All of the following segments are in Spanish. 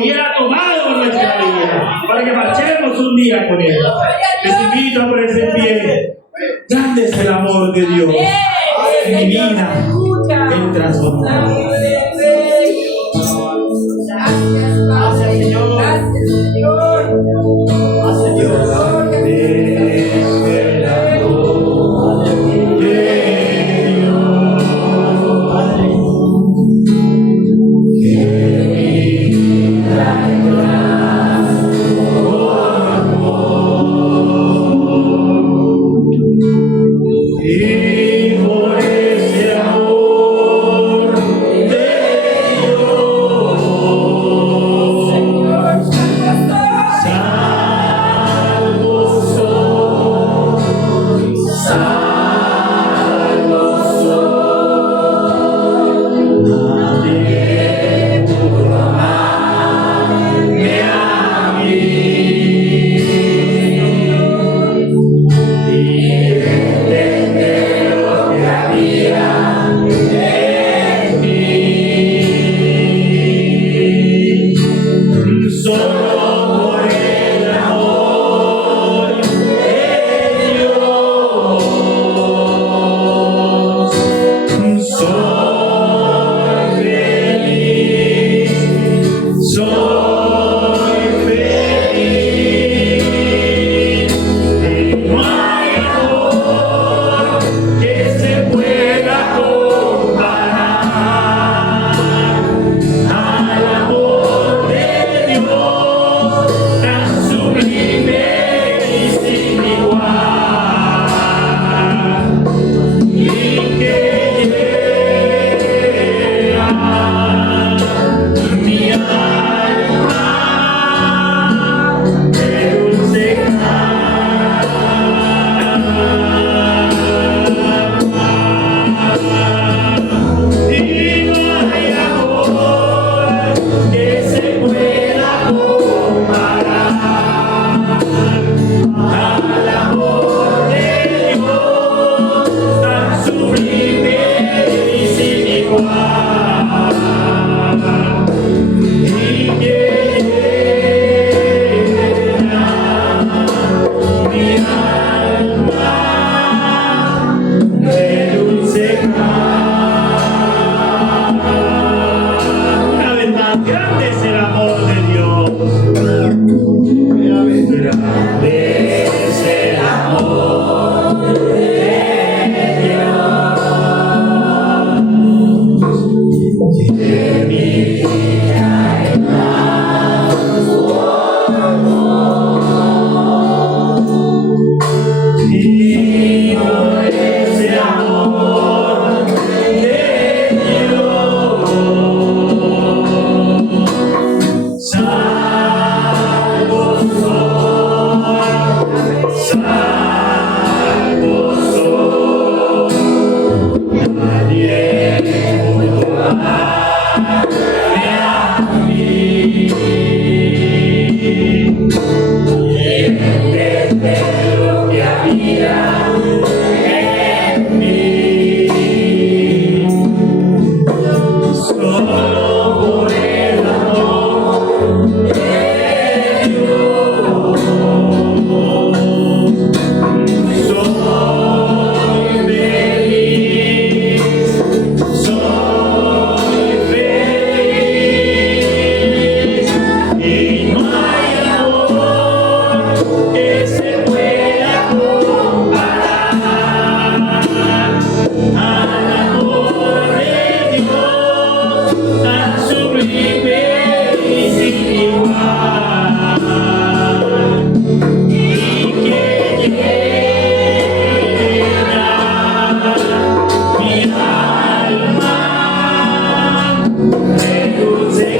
Y Él ha tomado nuestra vida para que marchemos un día con Él. Les invito a ponerse en pie. Grande es el amor de Dios. Mi vida Él transformó. Gracias, Señor. Gracias, Señor. Mi alma es el amor de Dios. Grande es el amor de Dios. De mi vida en mío es el amor de Dios. Salvo soy, nadie pudo darme a mí. Desde lo que había en mí, solo por el amor de Dios, soy feliz, y no hay amor que se pueda comparar al amor de Dios, tan sublime y sin igual, y que llena mi alma de dulce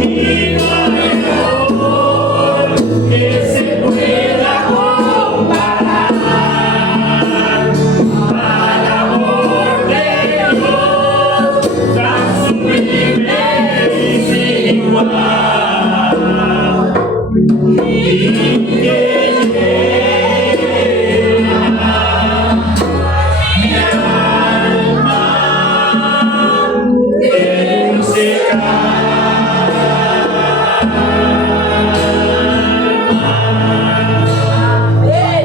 y no hay amor que se pueda comparar al amor de Dios, tan sublime y sin igual, y que llena mi alma de dulce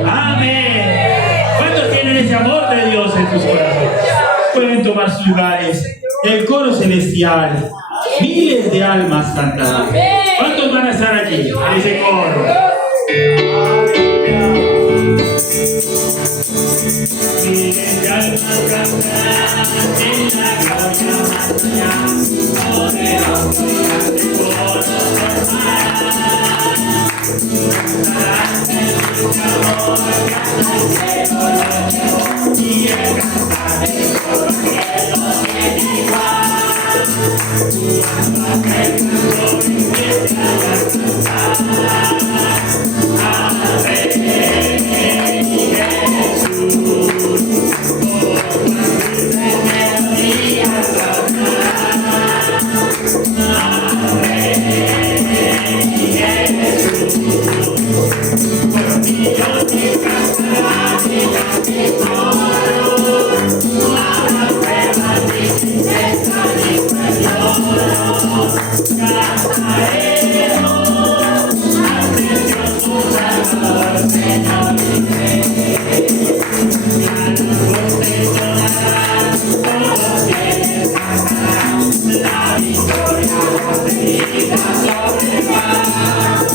Amén. ¿Cuántos tienen ese amor de Dios en sus corazones? Pueden tomar sus lugares. El coro celestial, miles de almas cantarán. ¿Cuántos van a estar aquí en ese coro? Miles de almas cantarán en la gloria más allá, poderoso y grande coro y el cantar del coro que no tiene igual, cuando aquel cantor empiece a cantar, Rey Jesús, por cuanto de melodías sonar, Rey Jesús, por millones cantarán y canten coros, habrá pruebas y tristeza y perdón, cantaremos al precioso Salvador, Señor y Rey. Y a los voces sonarán, todos quienes cantarán, la victoria conseguida sobre el mar.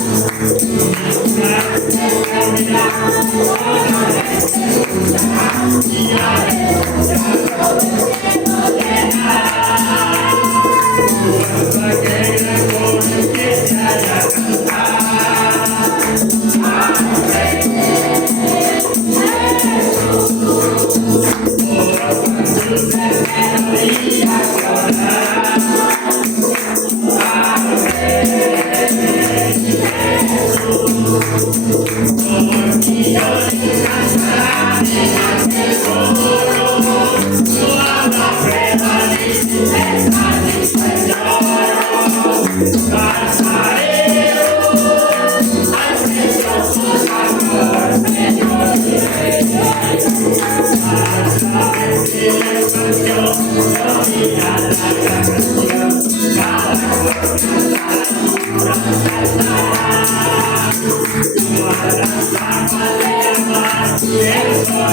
Yes.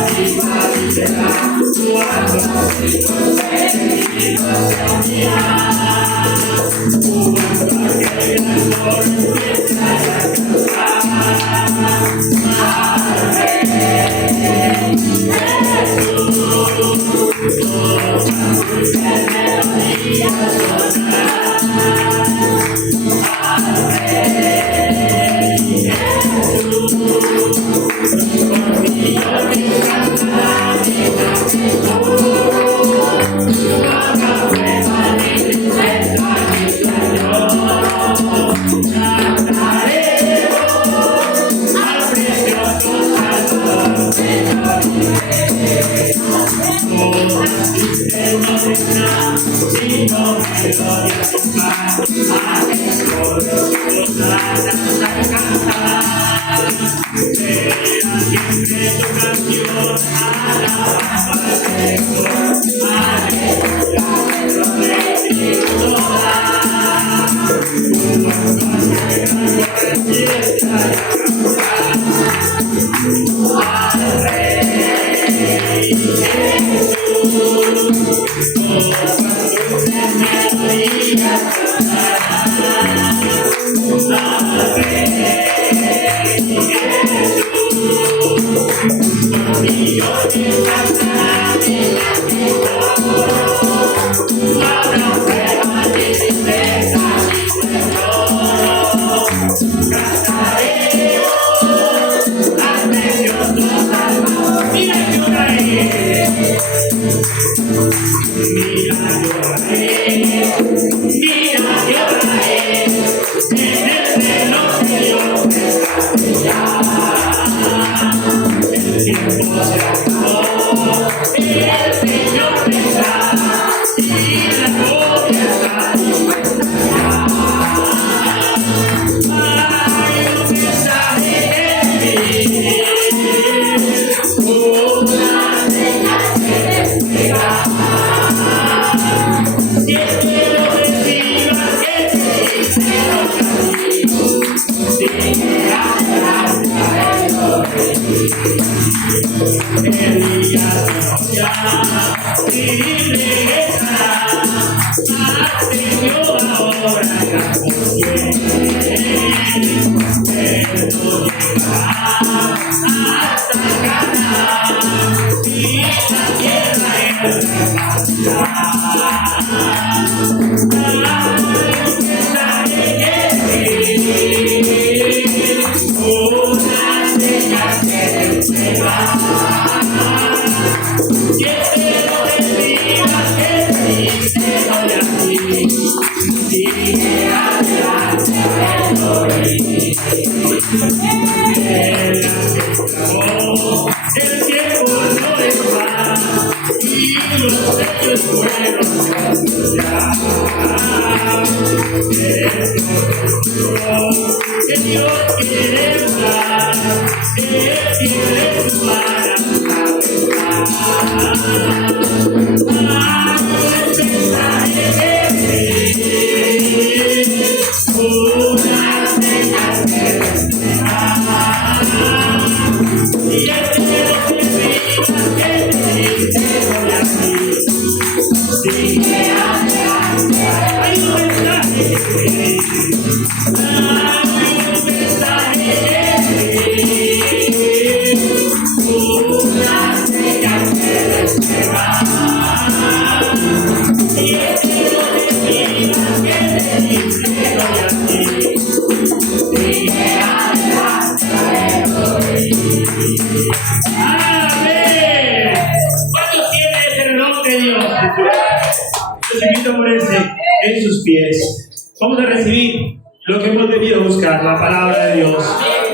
Los invito a ponerse en sus pies. Vamos a recibir lo que hemos venido a buscar, la palabra de Dios.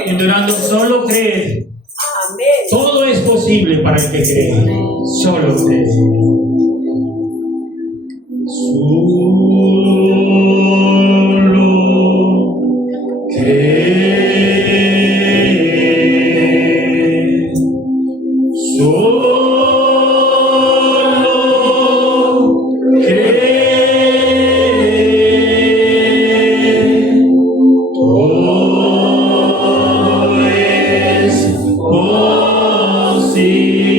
Entonando, solo creer. Todo es posible para el que cree. Solo creer. Solo creer. See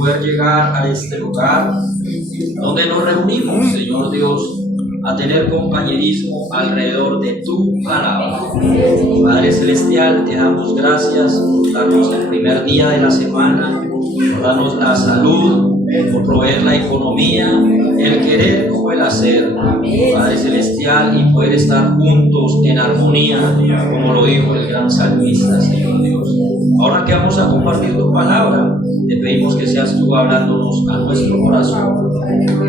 poder llegar a este lugar donde nos reunimos, Señor Dios, a tener compañerismo alrededor de tu palabra. Padre Celestial, te damos gracias por darnos el primer día de la semana, por darnos la salud, por proveer la economía, el querer como el hacer, Padre Celestial, y poder estar juntos en armonía, como lo dijo el gran salmista, Señor Dios. Ahora que vamos a compartir tu palabra, te pedimos que seas tú hablándonos a nuestro corazón.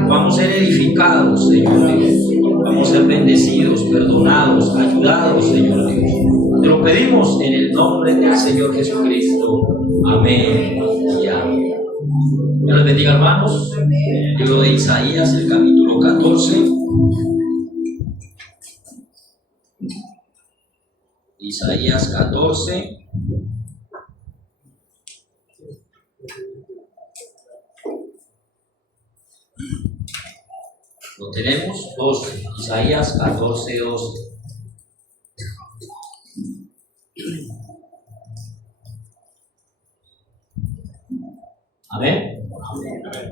Vamos a ser edificados, Señor Dios. Vamos a ser bendecidos, perdonados, ayudados, Señor Dios. Te lo pedimos en el nombre del Señor Jesucristo. Amén y amén. Dios les bendiga, hermanos. Libro de Isaías, el capítulo 14. Isaías 14. Lo tenemos 12, Isaías 14, 12. Amén.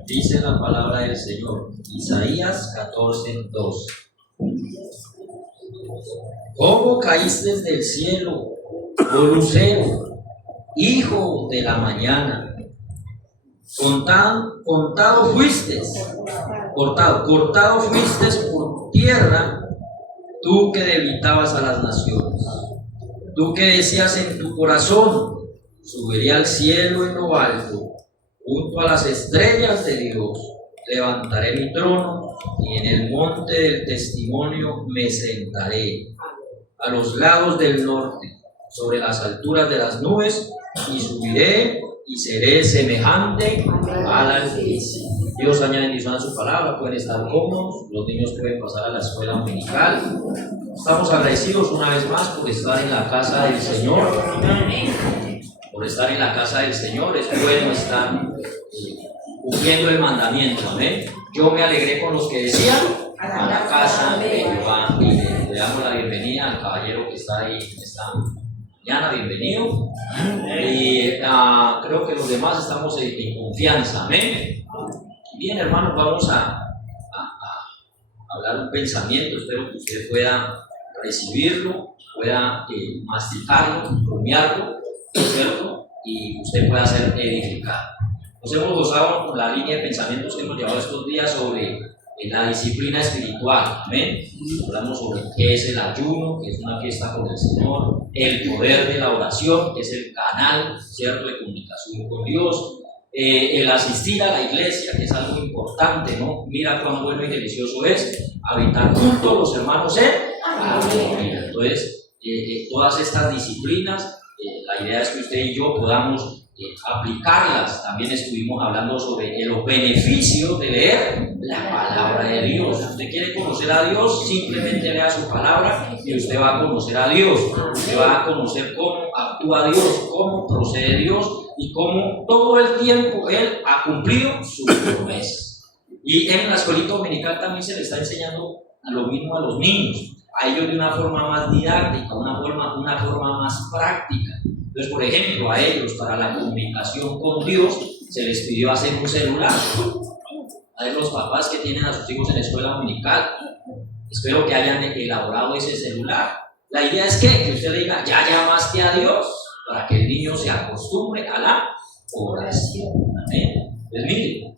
Dice la palabra del Señor, Isaías 14, 12. ¿Cómo caíste del cielo, oh lucero, hijo de la mañana? Cortado fuiste por tierra, tú que debilitabas a las naciones, tú que decías en tu corazón, subiré al cielo en lo alto, junto a las estrellas de Dios, levantaré mi trono y en el monte del testimonio me sentaré, a los lados del norte, sobre las alturas de las nubes, y subiré y seré semejante al Altísimo. Dios añade bendición a su palabra, pueden estar cómodos, los niños pueden pasar a la escuela dominical. Estamos agradecidos una vez más por estar en la casa del Señor. Por estar en la casa del Señor, es bueno estar cumpliendo el mandamiento. Amén. Yo me alegré con los que decían a la casa de Jehová, y le damos la bienvenida al caballero que está ahí esta mañana. Bienvenido. Y creo que los demás estamos en confianza. Amén. Bien, hermanos, vamos a hablar un pensamiento. Espero que usted pueda recibirlo, pueda masticarlo, rumiarlo, ¿cierto? Y usted pueda ser edificado. Nos hemos gozado con la línea de pensamientos que hemos llevado estos días sobre la disciplina espiritual. Amén. Hablamos sobre qué es el ayuno, que es una fiesta con el Señor, el poder de la oración, que es el canal, ¿cierto?, de comunicación con Dios. El asistir a la iglesia, que es algo importante, ¿no? Mira cuán bueno y delicioso es habitar juntos los hermanos en armonía. Entonces, todas estas disciplinas, la idea es que usted y yo podamos aplicarlas. También estuvimos hablando sobre los beneficios de leer la palabra de Dios. Si usted quiere conocer a Dios, simplemente lea su palabra y usted va a conocer a Dios. Usted va a conocer cómo actúa Dios, cómo procede Dios y cómo todo el tiempo Él ha cumplido sus promesas. Y en la escuelita dominical también se le está enseñando lo mismo a los niños, a ellos de una forma más didáctica, una forma más práctica. Entonces, por ejemplo, a ellos, para la comunicación con Dios, se les pidió hacer un celular. A los papás que tienen a sus hijos en la escuela dominical, espero que hayan elaborado ese celular. La idea es que usted diga, ya llamaste a Dios, para que el niño se acostumbre a la oración. Amén. Pues mire,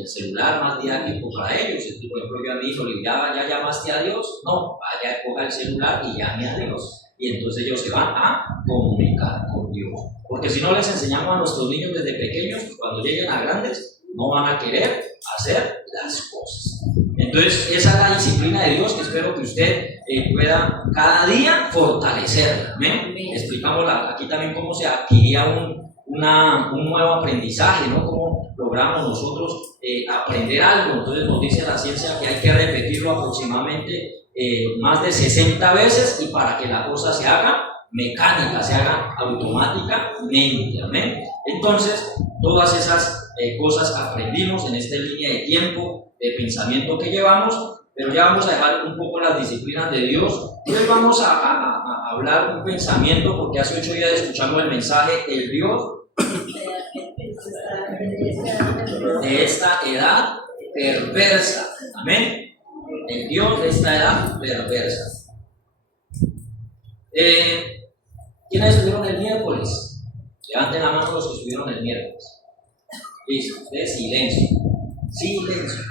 el celular más didáctico para ellos. Por ejemplo, yo a mi hijo le digo, ¿ya llamaste a Dios? No, vaya, coja el celular y llame a Dios. Y entonces ellos se van a comunicar con Dios. Porque si no les enseñamos a nuestros niños desde pequeños, cuando lleguen a grandes, no van a querer hacer las cosas. Entonces, esa es la disciplina de Dios que espero que usted pueda cada día fortalecerla. ¿Amén? Explicamos aquí también cómo se adquiría un nuevo aprendizaje, ¿no? Cómo logramos nosotros aprender algo. Entonces nos dice la ciencia que hay que repetirlo aproximadamente más de 60 veces, y para que la cosa se haga mecánica, se haga automáticamente. Amén. Entonces, todas esas cosas aprendimos en esta línea de tiempo, de pensamiento que llevamos, pero ya vamos a dejar un poco las disciplinas de Dios. Entonces vamos a hablar un pensamiento, porque hace 8 días escuchamos el mensaje, el Dios de esta edad perversa. Amén. El Dios de esta edad perversa. ¿Quiénes estuvieron el miércoles? Levanten la mano los que estuvieron el miércoles. Listo, ustedes silencio. Silencio.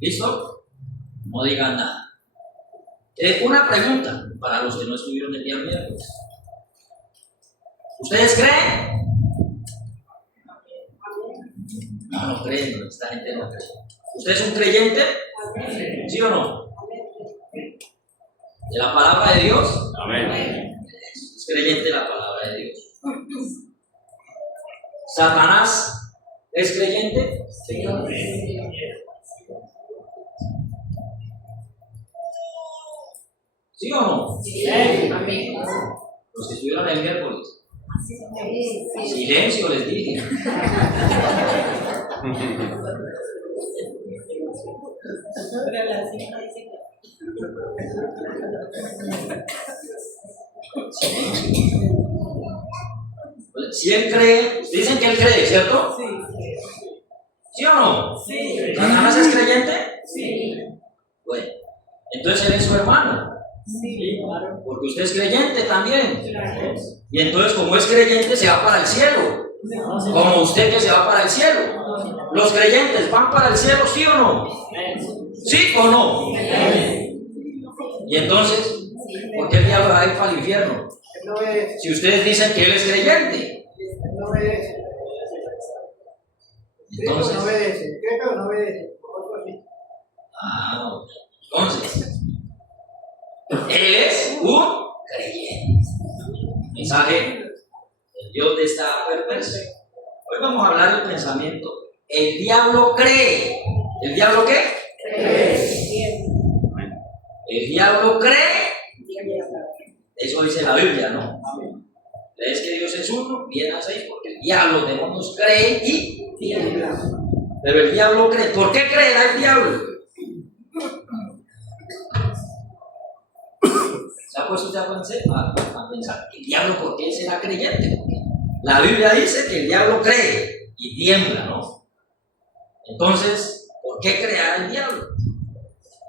¿Listo? No digan nada. Una pregunta para los que no estuvieron el día miércoles. ¿Ustedes creen? No creen, esta gente no cree. ¿Usted es un creyente? ¿Sí o no? ¿De la palabra de Dios? Amén. Es creyente de la palabra de Dios. ¿Satanás es creyente? Sí. ¿Sí o no? Sí. Los que estuvieron el miércoles. Silencio, les dije. Si él cree, dicen que él cree, ¿cierto? ¿Sí o no? Sí. ¿Satanás es creyente? Sí. Bueno, entonces él es su hermano. Sí, claro. Porque usted es creyente también. Claro. Y entonces, como es creyente, se va para el cielo. Como usted que se va para el cielo. ¿Los creyentes van para el cielo, sí o no? ¿Sí o no? Y entonces, ¿por qué el diablo va a ir para el infierno? Si ustedes dicen que él es creyente. Entonces, entonces, él es un creyente. Mensaje del Dios de esta perversa. Hoy vamos a hablar del pensamiento. El diablo cree. ¿El diablo qué? El diablo cree. Eso dice la Biblia, ¿no? ¿Crees que Dios es uno? Bien hacéis, porque el diablo, demonios, cree y tiembla. Pero el diablo cree. ¿Por qué creerá el diablo? ¿Se ha puesto ya a pensar? ¿El diablo por qué será creyente? Porque la Biblia dice que el diablo cree y tiembla, ¿no? Entonces, ¿por qué creará el diablo?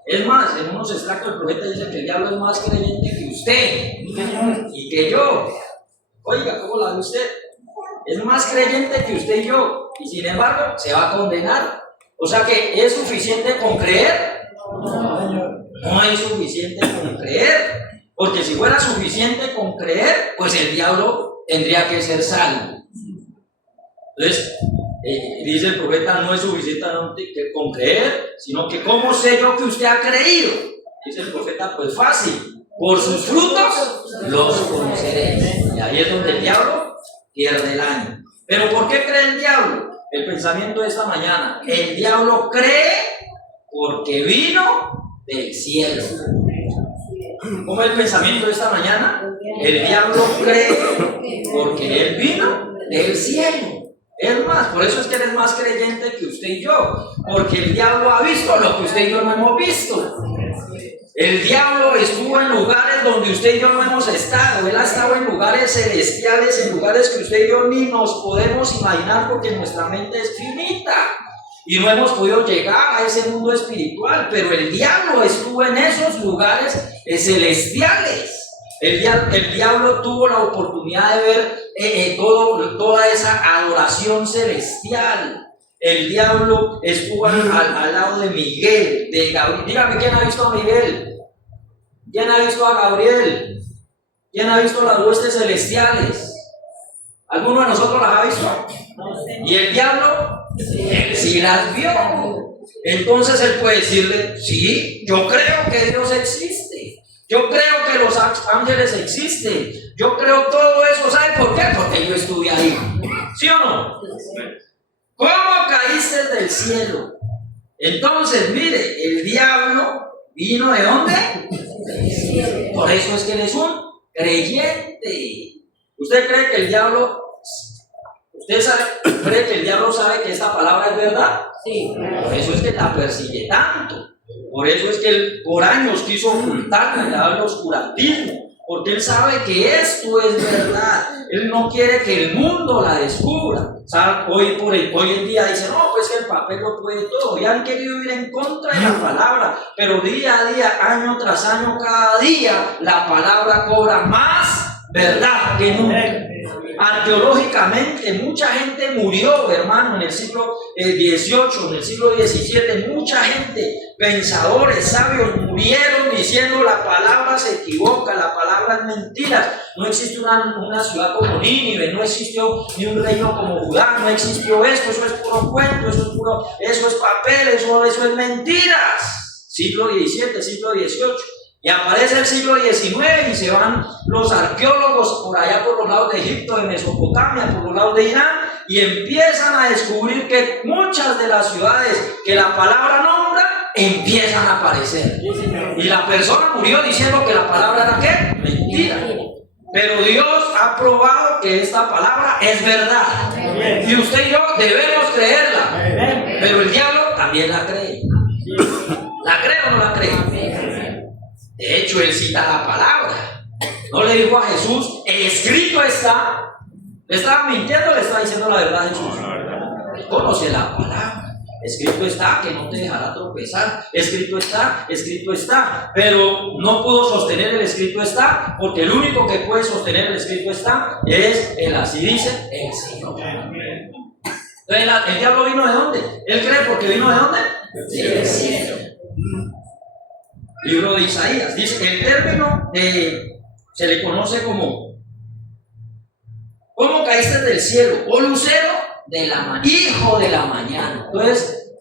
Es más, en unos extractos el profeta dice que el diablo es más creyente que usted y que yo. Oiga, ¿cómo la ve usted? Es más creyente que usted y yo, y sin embargo se va a condenar. O sea que ¿es suficiente con creer? No es suficiente con creer, porque si fuera suficiente con creer, pues el diablo tendría que ser salvo. Entonces, dice el profeta, no es suficiente con creer, sino que ¿cómo sé yo que usted ha creído? Dice el profeta, pues fácil, por sus frutos los conoceréis. Y ahí es donde el diablo pierde el año. ¿Pero por qué cree el diablo? El pensamiento de esta mañana: el diablo cree porque vino del cielo. ¿Cómo es el pensamiento de esta mañana? El diablo cree porque él vino del cielo. Es más, por eso es que él es más creyente que usted y yo, porque el diablo ha visto lo que usted y yo no hemos visto. El diablo estuvo en lugares donde usted y yo no hemos estado. Él ha estado en lugares celestiales, en lugares que usted y yo ni nos podemos imaginar, porque nuestra mente es finita y no hemos podido llegar a ese mundo espiritual. Pero el diablo estuvo en esos lugares celestiales. El diablo tuvo la oportunidad de ver toda esa adoración celestial. El diablo estuvo al lado de Miguel, de Gabriel. Dígame, ¿quién ha visto a Miguel? ¿Quién ha visto a Gabriel? ¿Quién ha visto las huestes celestiales? ¿Alguno de nosotros las ha visto? ¿Y el diablo? Él sí las vio. Entonces él puede decirle, sí, yo creo que Dios existe. Yo creo que los ángeles existen. Yo creo todo eso. ¿Sabe por qué? Porque yo estuve ahí. ¿Sí o no? ¿Cómo caíste del cielo? Entonces, mire, el diablo vino ¿de dónde? Del cielo. Por eso es que él es un creyente. ¿Usted cree que el diablo, cree que el diablo sabe que esta palabra es verdad? Sí. Por eso es que la persigue tanto. Por eso es que él por años quiso ocultarla, le daba el oscurantismo. porque Él sabe que esto es verdad. Él no quiere que el mundo la descubra. ¿Sabe? Hoy en día dicen, no, pues que el papel lo puede todo. Y han querido ir en contra de la palabra, pero día a día, año tras año, cada día, la palabra cobra más verdad que nunca. Arqueológicamente, mucha gente murió, hermano, en el siglo XVIII, en el siglo XVII, mucha gente, pensadores, sabios, murieron diciendo la palabra se equivoca, la palabra es mentira. No existe una ciudad como Nínive, no existió ni un reino como Judá, no existió esto, eso es puro cuento, eso es papel, eso es mentiras. Siglo XVII, siglo XVIII. Y aparece el siglo XIX y se van los arqueólogos por allá por los lados de Egipto, de Mesopotamia, por los lados de Irán, y empiezan a descubrir que muchas de las ciudades que la palabra nombra empiezan a aparecer. Y la persona murió diciendo que la palabra era ¿qué? Mentira. Pero Dios ha probado que esta palabra es verdad. Y usted y yo debemos creerla. Pero el diablo también la cree. ¿La cree o no la cree? De hecho, él cita la palabra. No le dijo a Jesús, escrito está. ¿Le estaba mintiendo o le estaba diciendo la verdad a Jesús? Él conoce la palabra. Escrito está, que no te dejará tropezar. Escrito está. Pero no pudo sostener el escrito está, porque el único que puede sostener el escrito está es el así dice el Señor. Entonces, ¿el diablo vino de dónde? Él cree porque vino de dónde? Del cielo. Libro de Isaías, dice que el término se le conoce como ¿cómo caíste del cielo? O lucero de la mañana, hijo de la mañana. Entonces,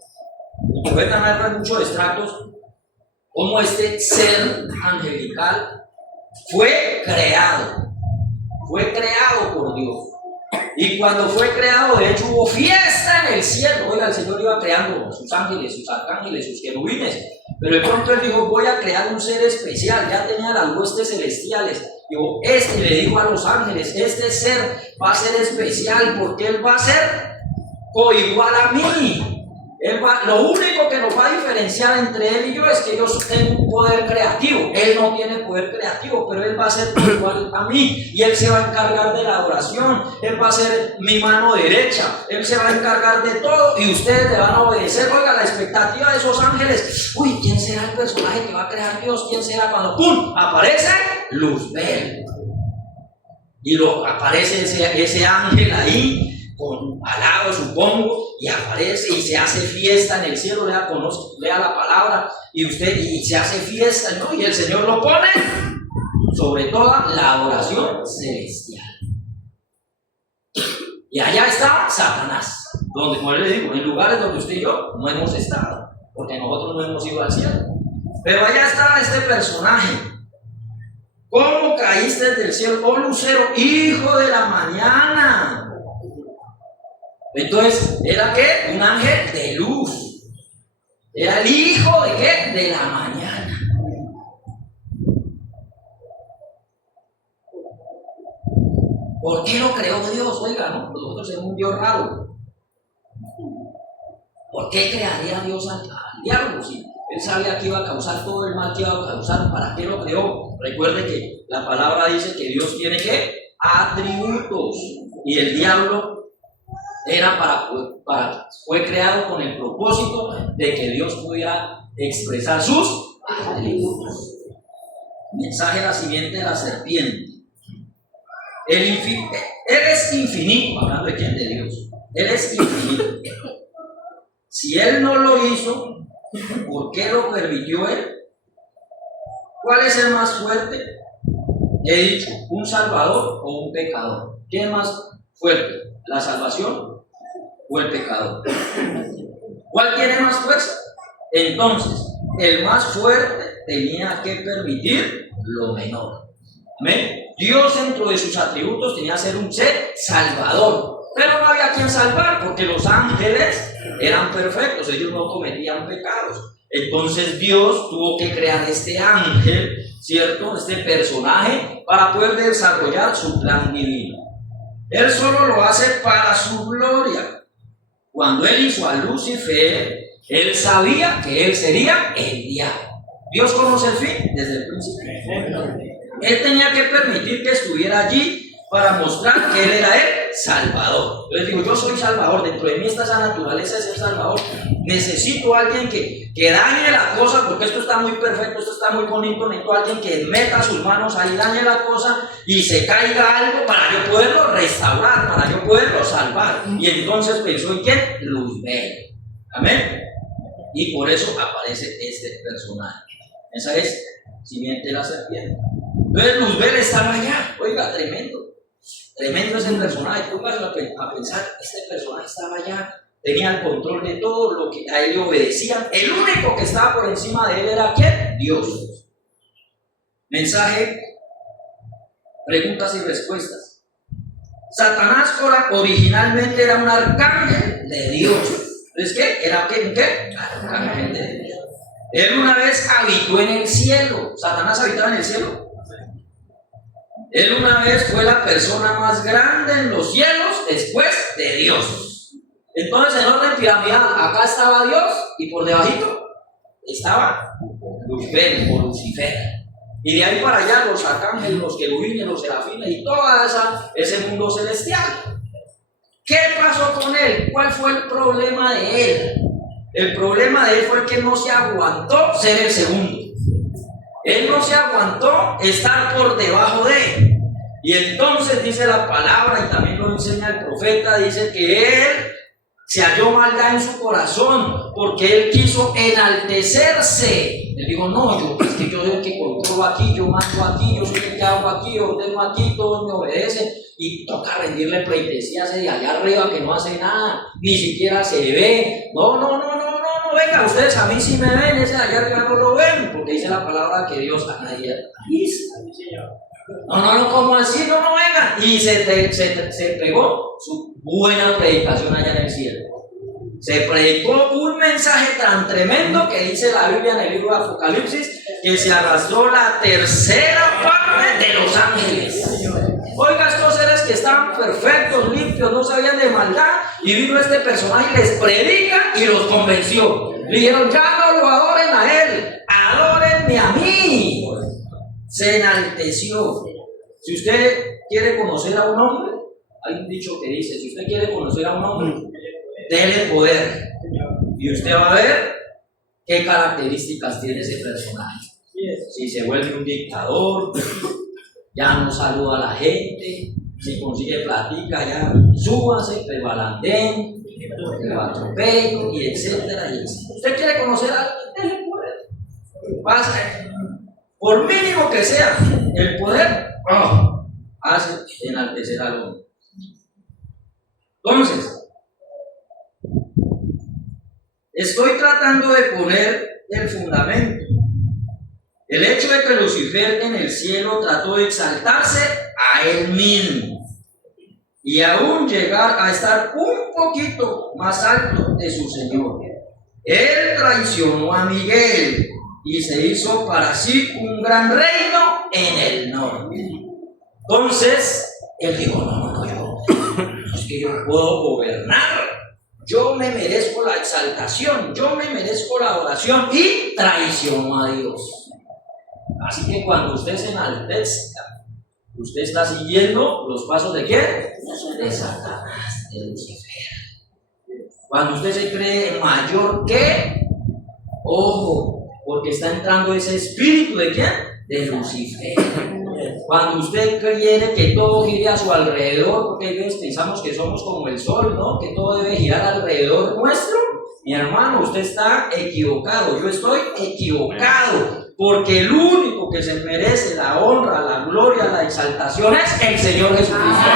el profeta narra muchos extractos cómo este ser angelical fue creado por Dios. Y cuando fue creado, de hecho, hubo fiesta en el cielo. Oiga, el Señor iba creando sus ángeles, sus arcángeles, sus querubines. Pero de pronto Él dijo, voy a crear un ser especial. Ya tenía las huestes celestiales. Dijo, le dijo a los ángeles, este ser va a ser especial porque Él va a ser coigual a mí. Lo único que nos va a diferenciar entre Él y yo es que yo tengo un poder creativo. Él no tiene poder creativo, pero Él va a ser igual a mí. Y Él se va a encargar de la adoración. Él va a ser mi mano derecha. Él se va a encargar de todo y ustedes le van a obedecer. Oiga, la expectativa de esos ángeles. Uy, ¿quién será el personaje que va a crear Dios? ¿Quién será? Cuando ¡pum! Aparece Luzbel. Y aparece ese ángel ahí, con alado, supongo, y aparece y se hace fiesta en el cielo. Lea la palabra y se hace fiesta, ¿no? Y el Señor lo pone sobre toda la adoración celestial. Y allá está Satanás, donde, como le digo, en lugares donde usted y yo no hemos estado, porque nosotros no hemos ido al cielo. Pero allá está este personaje. ¿Cómo caíste del cielo, oh lucero, hijo de la mañana? Entonces, ¿era qué? Un ángel de luz. Era el hijo de qué? De la mañana. ¿Por qué lo creó Dios? Oiga, ¿no? Nosotros somos un Dios raro. ¿Por qué crearía Dios al diablo? Si Él sabía que iba a causar todo el mal que iba a causar, ¿para qué lo creó? Recuerde que la palabra dice que Dios tiene ¿qué? Atributos. Y el diablo fue creado con el propósito de que Dios pudiera expresar sus atributos. Mensaje de la simiente de la serpiente. Él es infinito, hablando de quién, de Dios. Él es infinito. Si Él no lo hizo, ¿por qué lo permitió Él? ¿Cuál es el más fuerte? He dicho, ¿un salvador o un pecador? ¿Qué es más fuerte? ¿La salvación o el pecador? ¿Cuál tiene más fuerza? Entonces, el más fuerte tenía que permitir lo menor. ¿Amén? Dios, dentro de sus atributos, tenía que ser un ser salvador, pero no había quien salvar porque los ángeles eran perfectos, ellos no cometían pecados. Entonces Dios tuvo que crear este ángel, ¿cierto? Este personaje para poder desarrollar su plan divino. Él solo lo hace para su gloria. Cuando Él hizo a Lucifer, Él sabía que Él sería el diablo. Dios conoce el fin desde el principio. Él tenía que permitir que estuviera allí para mostrar que Él era el Salvador. Yo les digo, yo soy Salvador, dentro de mí está esa naturaleza de ser Salvador. Necesito a alguien que dañe la cosa, porque esto está muy perfecto, esto está muy bonito. Necesito a alguien que meta sus manos ahí, dañe la cosa y se caiga algo para yo poderlo restaurar, para yo poderlo salvar. Y entonces pensó en quién, Luzbel. Amén. Y por eso aparece este personaje. Esa es simiente de la serpiente. Entonces Luzbel estaba allá. Oiga, tremendo. Tremendo ese personaje. Póngase a pensar, este personaje estaba allá, tenía el control de todo, lo que a él le obedecían. El único que estaba por encima de él era ¿quién? Dios. Mensaje, preguntas y respuestas. Satanás originalmente era un arcángel de Dios. ¿Es qué? ¿Era qué? Arcángel de Dios. Él una vez habitó en el cielo. ¿Satanás habitaba en el cielo? Él una vez fue la persona más grande en los cielos después de Dios. Entonces, en orden piramidal, acá estaba Dios y por debajito estaba Luzbel o Lucifer. Y de ahí para allá los arcángeles, los querubines, los serafines y todo ese mundo celestial. ¿Qué pasó con él? ¿Cuál fue el problema de él? El problema de él fue que no se aguantó ser el segundo. Él no se aguantó estar por debajo de él. Y entonces dice la palabra, y también lo enseña el profeta, dice que él se halló maldad en su corazón, porque él quiso enaltecerse. Él dijo, no, es que yo soy el que controlo aquí, yo mando aquí, yo soy el que hago aquí, yo ordeno aquí, todos me obedecen. Y toca rendirle pleitesía de allá arriba que no hace nada, ni siquiera se ve. No, venga, ustedes a mí sí me ven, ese de allá arriba no lo ven, porque dice la palabra que Dios a nadie avisa. No, ¿cómo así? No, venga. Y se pegó su buena predicación allá en el cielo. Se predicó un mensaje tan tremendo que dice la Biblia en el libro de Apocalipsis, que se arrastró la tercera parte de los ángeles. Oiga, estos seres que estaban perfectos, limpios, no sabían de maldad, y vino este personaje y les predica y los convenció. Le dijeron, ya no lo adoren a él, adórenme a mí. Se enalteció. Si usted quiere conocer a un hombre, hay un dicho que dice, si usted quiere conocer a un hombre, déle poder. Y usted va a ver qué características tiene ese personaje. Si se vuelve un dictador, ya no saluda a la gente, si consigue platica, ya súbase, prebalandén, atropello, y etcétera, y etcétera. ¿Usted quiere conocer a alguien? Déle poder. Pasa, por mínimo que sea, el poder hace enaltecer al hombre. Entonces, estoy tratando de poner el fundamento. El hecho de que Lucifer en el cielo trató de exaltarse a él mismo y aún llegar a estar un poquito más alto de su Señor. Él traicionó a Miguel y se hizo para sí un gran reino en el norte. Entonces, él dijo, no, es que yo puedo gobernar. Yo me merezco la exaltación, yo me merezco la adoración, y traicionó a Dios. Así que cuando usted se enaltezca, usted está siguiendo los pasos de ¿quién? De Satanás, de Lucifer. Cuando usted se cree mayor que, ojo, porque está entrando ese espíritu de ¿quién? De Lucifer. Cuando usted quiere que todo gire a su alrededor, porque a veces pensamos que somos como el sol, ¿no? Que todo debe girar alrededor nuestro. Mi hermano, usted está equivocado, yo estoy equivocado, porque el único que se merece la honra, la gloria, la exaltación es el Señor Jesucristo.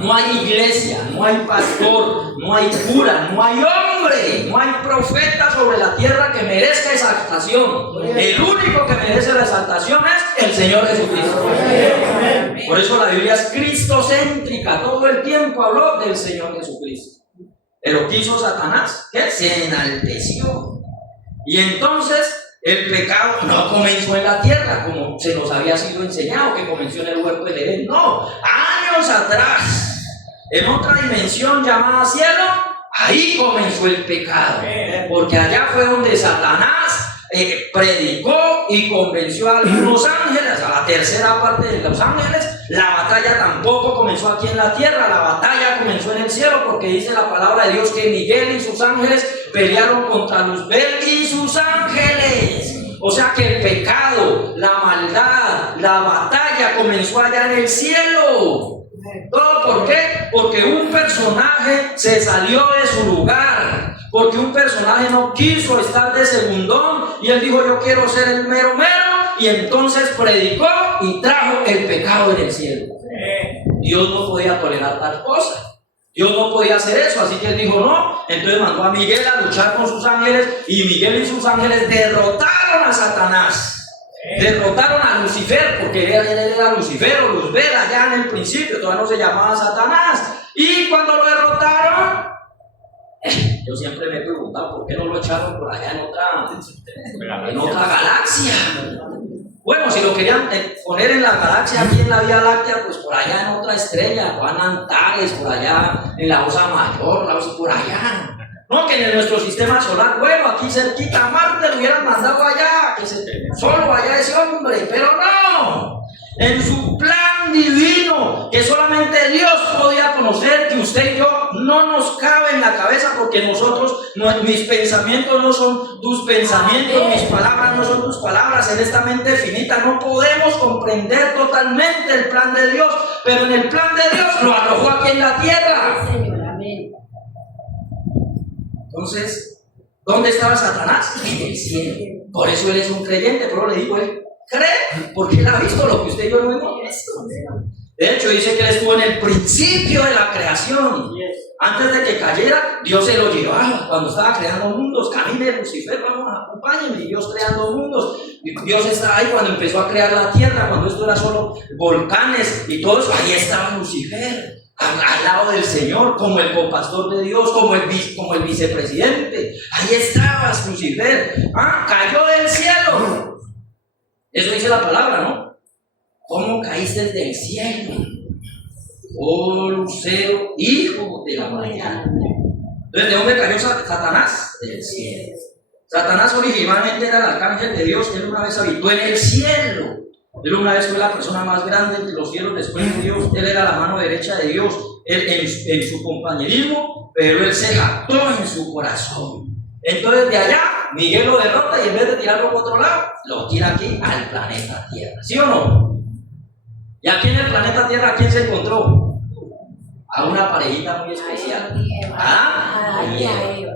No hay iglesia, no hay pastor, no hay cura, no hay hombre, no hay profeta sobre la tierra que merezca exaltación. El único que merece la exaltación es el Señor Jesucristo. Por eso la Biblia es cristocéntrica, todo el tiempo habló del Señor Jesucristo. Pero quiso Satanás, que se enalteció. Y entonces el pecado no comenzó en la tierra, como se nos había sido enseñado, que comenzó en el huerto del Edén. No, años atrás, en otra dimensión llamada cielo, ahí comenzó el pecado. Porque allá fue donde Satanás predicó y convenció a algunos ángeles, a la tercera parte de los ángeles. La batalla tampoco comenzó aquí en la tierra, la batalla comenzó en el cielo, porque dice la palabra de Dios que Miguel y sus ángeles pelearon contra Luzbel y sus ángeles. O sea que el pecado, la maldad, la batalla comenzó allá en el cielo. ¿Todo por qué? Porque un personaje se salió de su lugar, porque un personaje no quiso estar de segundón y él dijo: yo quiero ser el mero mero, y entonces predicó y trajo el pecado en el cielo. Dios no podía tolerar tal cosa. Dios no podía hacer eso, así que él dijo no. Entonces mandó a Miguel a luchar con sus ángeles, y Miguel y sus ángeles derrotaron a Satanás. Derrotaron a Lucifer, porque él era Lucifer o Luzbel allá en el principio, todavía no se llamaba Satanás. Y cuando lo derrotaron, yo siempre me he preguntado por qué no lo echaron por allá en otra galaxia. Bueno, si lo querían poner en la galaxia, aquí en la Vía Láctea, pues por allá en otra estrella, Juan Antares, por allá en la Osa Mayor, por allá. No, que en nuestro sistema solar, bueno, aquí cerquita, Marte lo hubieran mandado allá, que solo allá ese hombre, pero no. En su plan divino, que solamente Dios podía conocer, que usted y yo no nos cabe en la cabeza, porque nosotros, mis pensamientos no son tus pensamientos, mis palabras no son tus palabras. En esta mente finita no podemos comprender totalmente el plan de Dios, pero en el plan de Dios lo arrojó aquí en la tierra. Entonces, ¿dónde estaba Satanás? En el cielo. Por eso él es un creyente, pero le digo, él cree, porque él ha visto lo que usted y yo no hemos visto. De hecho, dice que él estuvo en el principio de la creación. Antes de que cayera, Dios se lo llevaba. Cuando estaba creando mundos, camine Lucifer, vamos, acompáñenme. Dios creando mundos. Dios estaba ahí cuando empezó a crear la tierra, cuando esto era solo volcanes y todo eso. Ahí estaba Lucifer, al lado del Señor, como el copastor de Dios, como el vicepresidente. Ahí estabas, Lucifer. Cayó del cielo. Eso dice la palabra, ¿no? ¿Cómo caíste del cielo? Oh lucero, hijo de la mañana. Entonces, ¿de dónde cayó Satanás? Del cielo. Satanás originalmente era el arcángel de Dios. Él una vez habitó en el cielo. Él una vez fue la persona más grande entre los cielos después de Dios. Él era la mano derecha de Dios en su compañerismo, pero él se jactó en su corazón. Entonces de allá Miguel lo derrota, y en vez de tirarlo por otro lado, lo tira aquí al planeta Tierra. ¿Sí o no? Y aquí en el planeta Tierra, ¿a quién se encontró? A una parejita muy especial. Y Eva.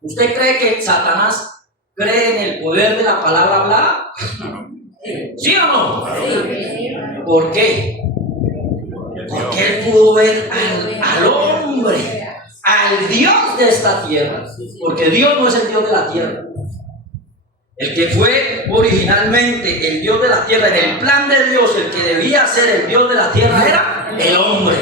¿Usted cree que Satanás cree en el poder de la palabra hablada? ¿Sí o no? ¿Por qué? Porque él pudo ver al hombre, al Dios de esta tierra. Porque Dios no es el Dios de la tierra. El que fue originalmente el Dios de la tierra, en el plan de Dios, el que debía ser el Dios de la tierra era el hombre.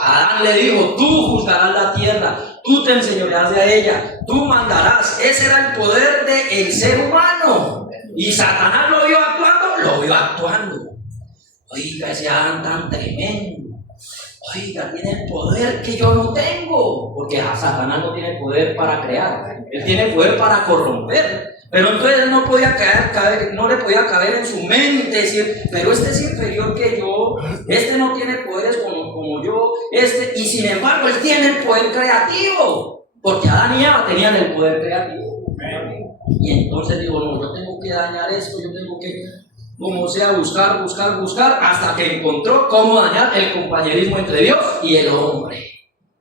Adán le dijo: tú juzgarás la tierra, tú te enseñorearás de ella, tú mandarás. Ese era el poder del ser humano. Y Satanás lo vio actuando. Oiga, ese Adán tan tremendo. Oiga, tiene el poder que yo no tengo. Porque Satanás no tiene poder para crear, él tiene poder para corromper. Pero entonces él no le podía caber en su mente decir: pero este es inferior que yo, este no tiene poderes como yo, y sin embargo él tiene el poder creativo, porque Adán y Eva tenían el poder creativo. Y entonces digo: no, yo tengo que dañar esto, yo tengo que, como sea, buscar, hasta que encontró cómo dañar el compañerismo entre Dios y el hombre.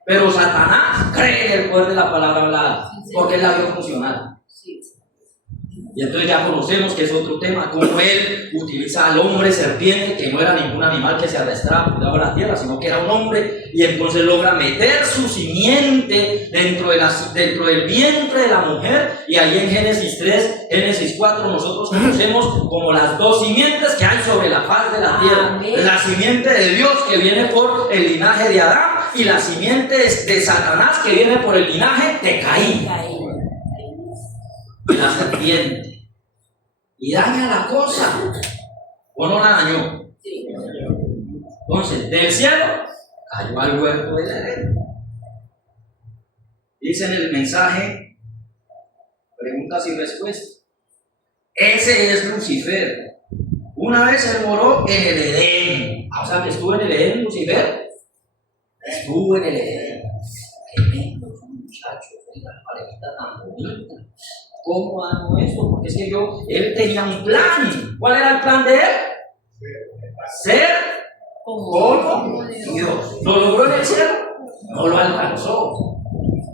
Pero Satanás cree en el poder de la palabra hablada, porque él la vio funcionar. Y entonces ya conocemos que es otro tema, cómo él utiliza al hombre serpiente, que no era ningún animal que se arrastraba por debajo de la tierra, sino que era un hombre, y entonces logra meter su simiente dentro del vientre de la mujer. Y ahí en Génesis 3, Génesis 4, nosotros conocemos como las dos simientes que hay sobre la faz de la tierra. Amén. La simiente de Dios, que viene por el linaje de Adán, y la simiente de Satanás, que viene por el linaje de Caín. La serpiente, y daña la cosa, ¿o no la dañó? Entonces, del cielo cayó al huerto del Edén. Dice en el mensaje preguntas y respuestas. Ese es Lucifer. Una vez él moró en el Edén. O sea, que estuvo en el Edén, Lucifer. Estuvo en el Edén. Tremendo, muchachos, la parejita tan bonita. ¿Cómo hago esto? Porque es que él tenía un plan. ¿Cuál era el plan de él? Ser como Dios. ¿Lo logró en el cielo? No lo alcanzó.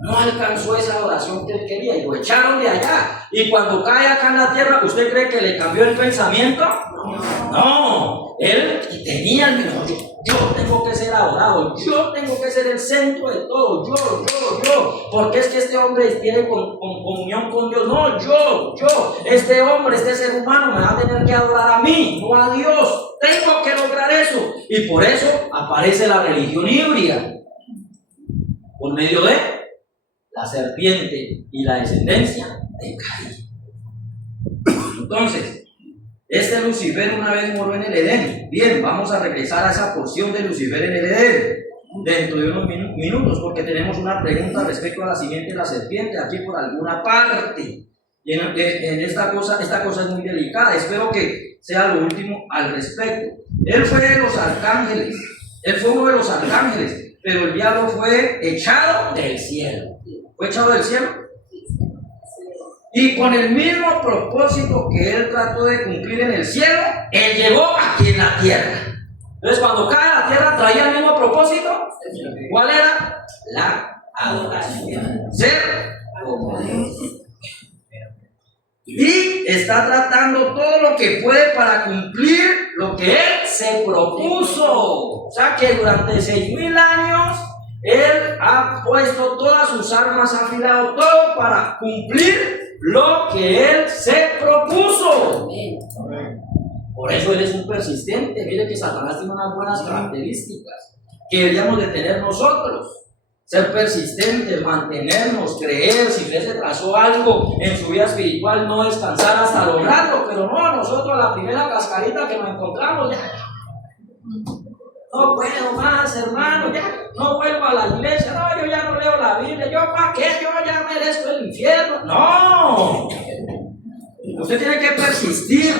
No alcanzó esa oración que él quería y lo echaron de allá. Y cuando cae acá en la tierra, ¿usted cree que le cambió el pensamiento? No, él tenía el mismo. Yo tengo que ser adorado, yo tengo que ser el centro de todo, yo. Porque es que este hombre tiene comunión con Dios. No, yo. Este hombre, este ser humano me va a tener que adorar a mí, no a Dios. Tengo que lograr eso. Y por eso aparece la religión híbrida. Por medio de la serpiente y la descendencia de Caín. Entonces, este Lucifer una vez moró en el Edén. Bien, vamos a regresar a esa porción de Lucifer en el Edén dentro de unos minutos, porque tenemos una pregunta respecto a la simiente de la serpiente aquí por alguna parte. Y en esta cosa es muy delicada. Espero que sea lo último al respecto. Él fue de los arcángeles. Él fue uno de los arcángeles, pero el diablo fue echado del cielo. ¿Fue echado del cielo? Y con el mismo propósito que él trató de cumplir en el cielo, él llegó aquí en la tierra. Entonces, cuando cae a la tierra, traía el mismo propósito. ¿Cuál era? La adoración. Ser como Dios. Y está tratando todo lo que puede para cumplir lo que él se propuso. O sea que durante 6,000 años él ha puesto todas sus armas, ha afilado todo para cumplir lo que él se propuso. Por eso él es un persistente. Mire que Satanás tiene unas buenas características que deberíamos de tener nosotros. Ser persistentes, mantenernos, creer. Si usted se trazó algo en su vida espiritual, no descansar hasta lograrlo. Pero no, nosotros la primera cascarita que nos encontramos, ya no puedo más, hermano, ya no vuelvo a la iglesia, no, yo ya no leo la Biblia, yo para qué, yo ya merezco el infierno. No, usted tiene que persistir.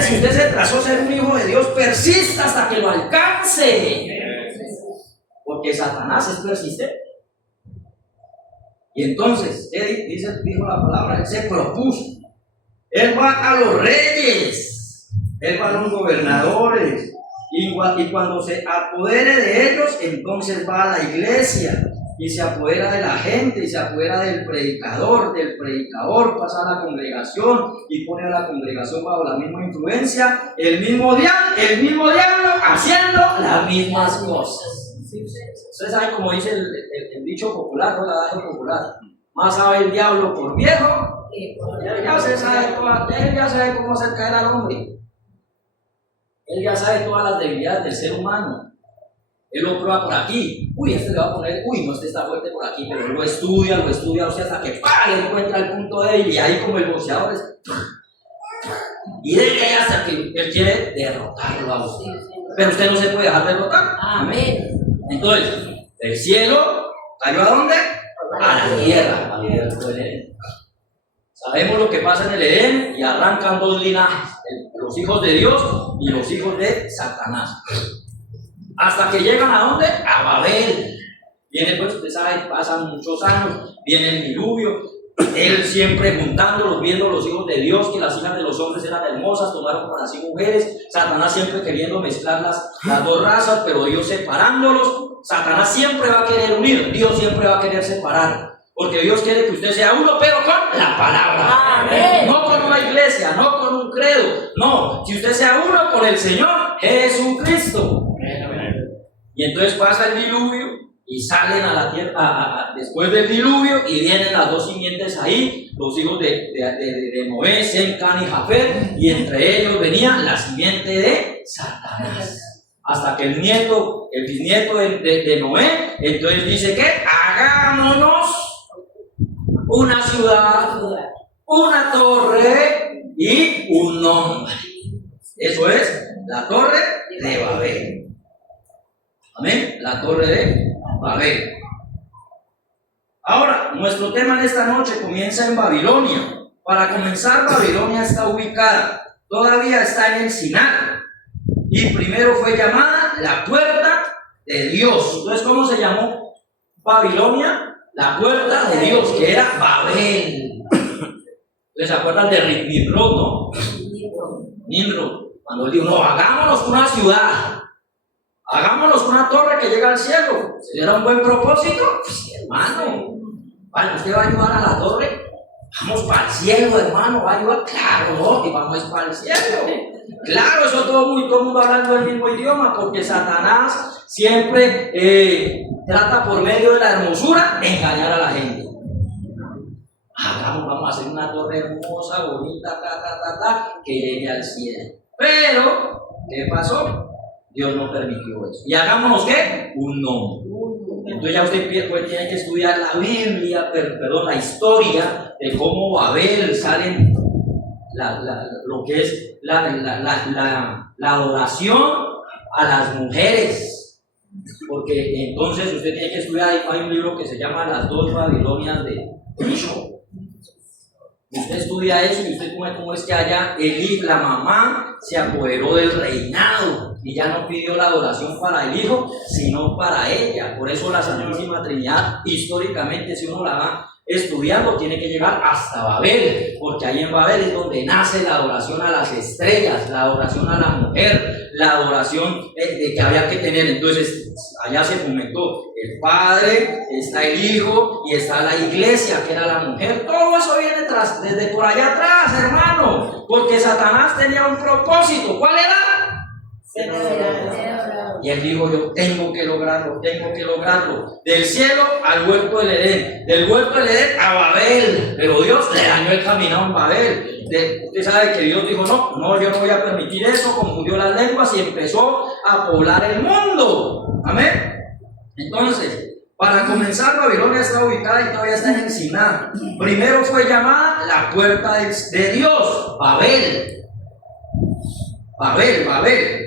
Si usted se trazó ser un hijo de Dios, persista hasta que lo alcance. Porque Satanás es persistente. Y entonces, ¿qué dijo la palabra? Él se propuso. Él va a los reyes, él va a los gobernadores. Y cuando se apodere de ellos, entonces va a la iglesia. Y se apodera de la gente, y se apodera del predicador pasa a la congregación y pone a la congregación bajo la misma influencia, el mismo diablo haciendo las mismas cosas. Ustedes saben como dice el dicho popular, ¿no? El adagio popular: más sabe el diablo por viejo, él ya sabe cómo hacer caer al hombre. Él ya sabe todas las debilidades del ser humano. Él lo prueba por aquí. Uy, este le va a poner, no, este está fuerte por aquí, pero él lo estudia, o sea, hasta que le encuentra el punto débil. Y ahí, como el boxeador, y de ahí hasta que él quiere derrotarlo a usted. Pero usted no se puede dejar derrotar. Amén. Entonces, el cielo cayó ¿a dónde? A la tierra. Sabemos lo que pasa en el Edén y arrancan dos linajes: los hijos de Dios y los hijos de Satanás. Hasta que llegan ¿a dónde? A Babel. Viene, pues, usted sabe, pasan muchos años, viene el diluvio, él siempre juntándolos, viendo los hijos de Dios, que las hijas de los hombres eran hermosas, tomaron para sí mujeres. Satanás siempre queriendo mezclar las dos razas, pero Dios separándolos. Satanás siempre va a querer unir, Dios siempre va a querer separar. Porque Dios quiere que usted sea uno, pero con la palabra. Amén. No con una iglesia, no con un credo. No, si usted sea uno con el Señor Jesucristo. Y entonces pasa el diluvio y salen a la tierra después del diluvio, y vienen las dos simientes ahí, los hijos de Noé, Sem, Can y Jafet, y entre ellos venía la simiente de Satanás. Hasta que el bisnieto de Noé, entonces dice que hagámonos una ciudad, una torre y un nombre. Eso es la torre de Babel. Amén. La torre de Babel. Ahora, nuestro tema en esta noche comienza en Babilonia. Para comenzar, Babilonia está ubicada, todavía está en el Sinaí. Y primero fue llamada la puerta de Dios. Entonces, ¿cómo se llamó Babilonia? La puerta de Dios, que era Babel. ¿Les acuerdan de Nimrod, no? Nimrod, cuando él dijo, no, hagámonos una ciudad, hagámonos una torre que llega al cielo. ¿Si era un buen propósito? Pues, hermano, vale, ¿usted va a ayudar a la torre? Vamos para el cielo, hermano, va a ayudar. Claro, no, y vamos para el cielo. Claro, eso todo el mundo hablando el mismo idioma, porque Satanás siempre trata por medio de la hermosura de engañar a la gente. Vamos a hacer una torre hermosa, bonita, que llegue al cielo. Pero, ¿qué pasó? Dios no permitió eso. ¿Y hagámonos qué? Un nombre. Entonces ya usted tiene que estudiar la Biblia, la historia de cómo Babel salen lo que es la adoración a las mujeres. Porque entonces usted tiene que estudiar, hay un libro que se llama Las dos Babilonias de Bishop. Usted estudia eso y usted come cómo es que allá la mamá se apoderó del reinado y ya no pidió la adoración para el hijo, sino para ella. Por eso la Santísima Trinidad, históricamente, si uno la va estudiando, tiene que llegar hasta Babel, porque ahí en Babel es donde nace la adoración a las estrellas, la adoración a la mujer, la adoración de que había que tener. Entonces allá se fomentó el Padre, está el Hijo y está la iglesia, que era la mujer. Todo eso viene desde por allá atrás, hermano, porque Satanás tenía un propósito. ¿Cuál era? Y él dijo, yo tengo que lograrlo. Del cielo al huerto del Edén, del huerto del Edén a Babel. Pero Dios le dañó el camino en Babel. Usted sabe que Dios dijo, no, yo no voy a permitir eso, confundió las lenguas y empezó a poblar el mundo. Amén. Entonces, para comenzar, Babilonia está ubicada y todavía está en el Sinaí. Primero fue llamada la puerta de Dios, Babel.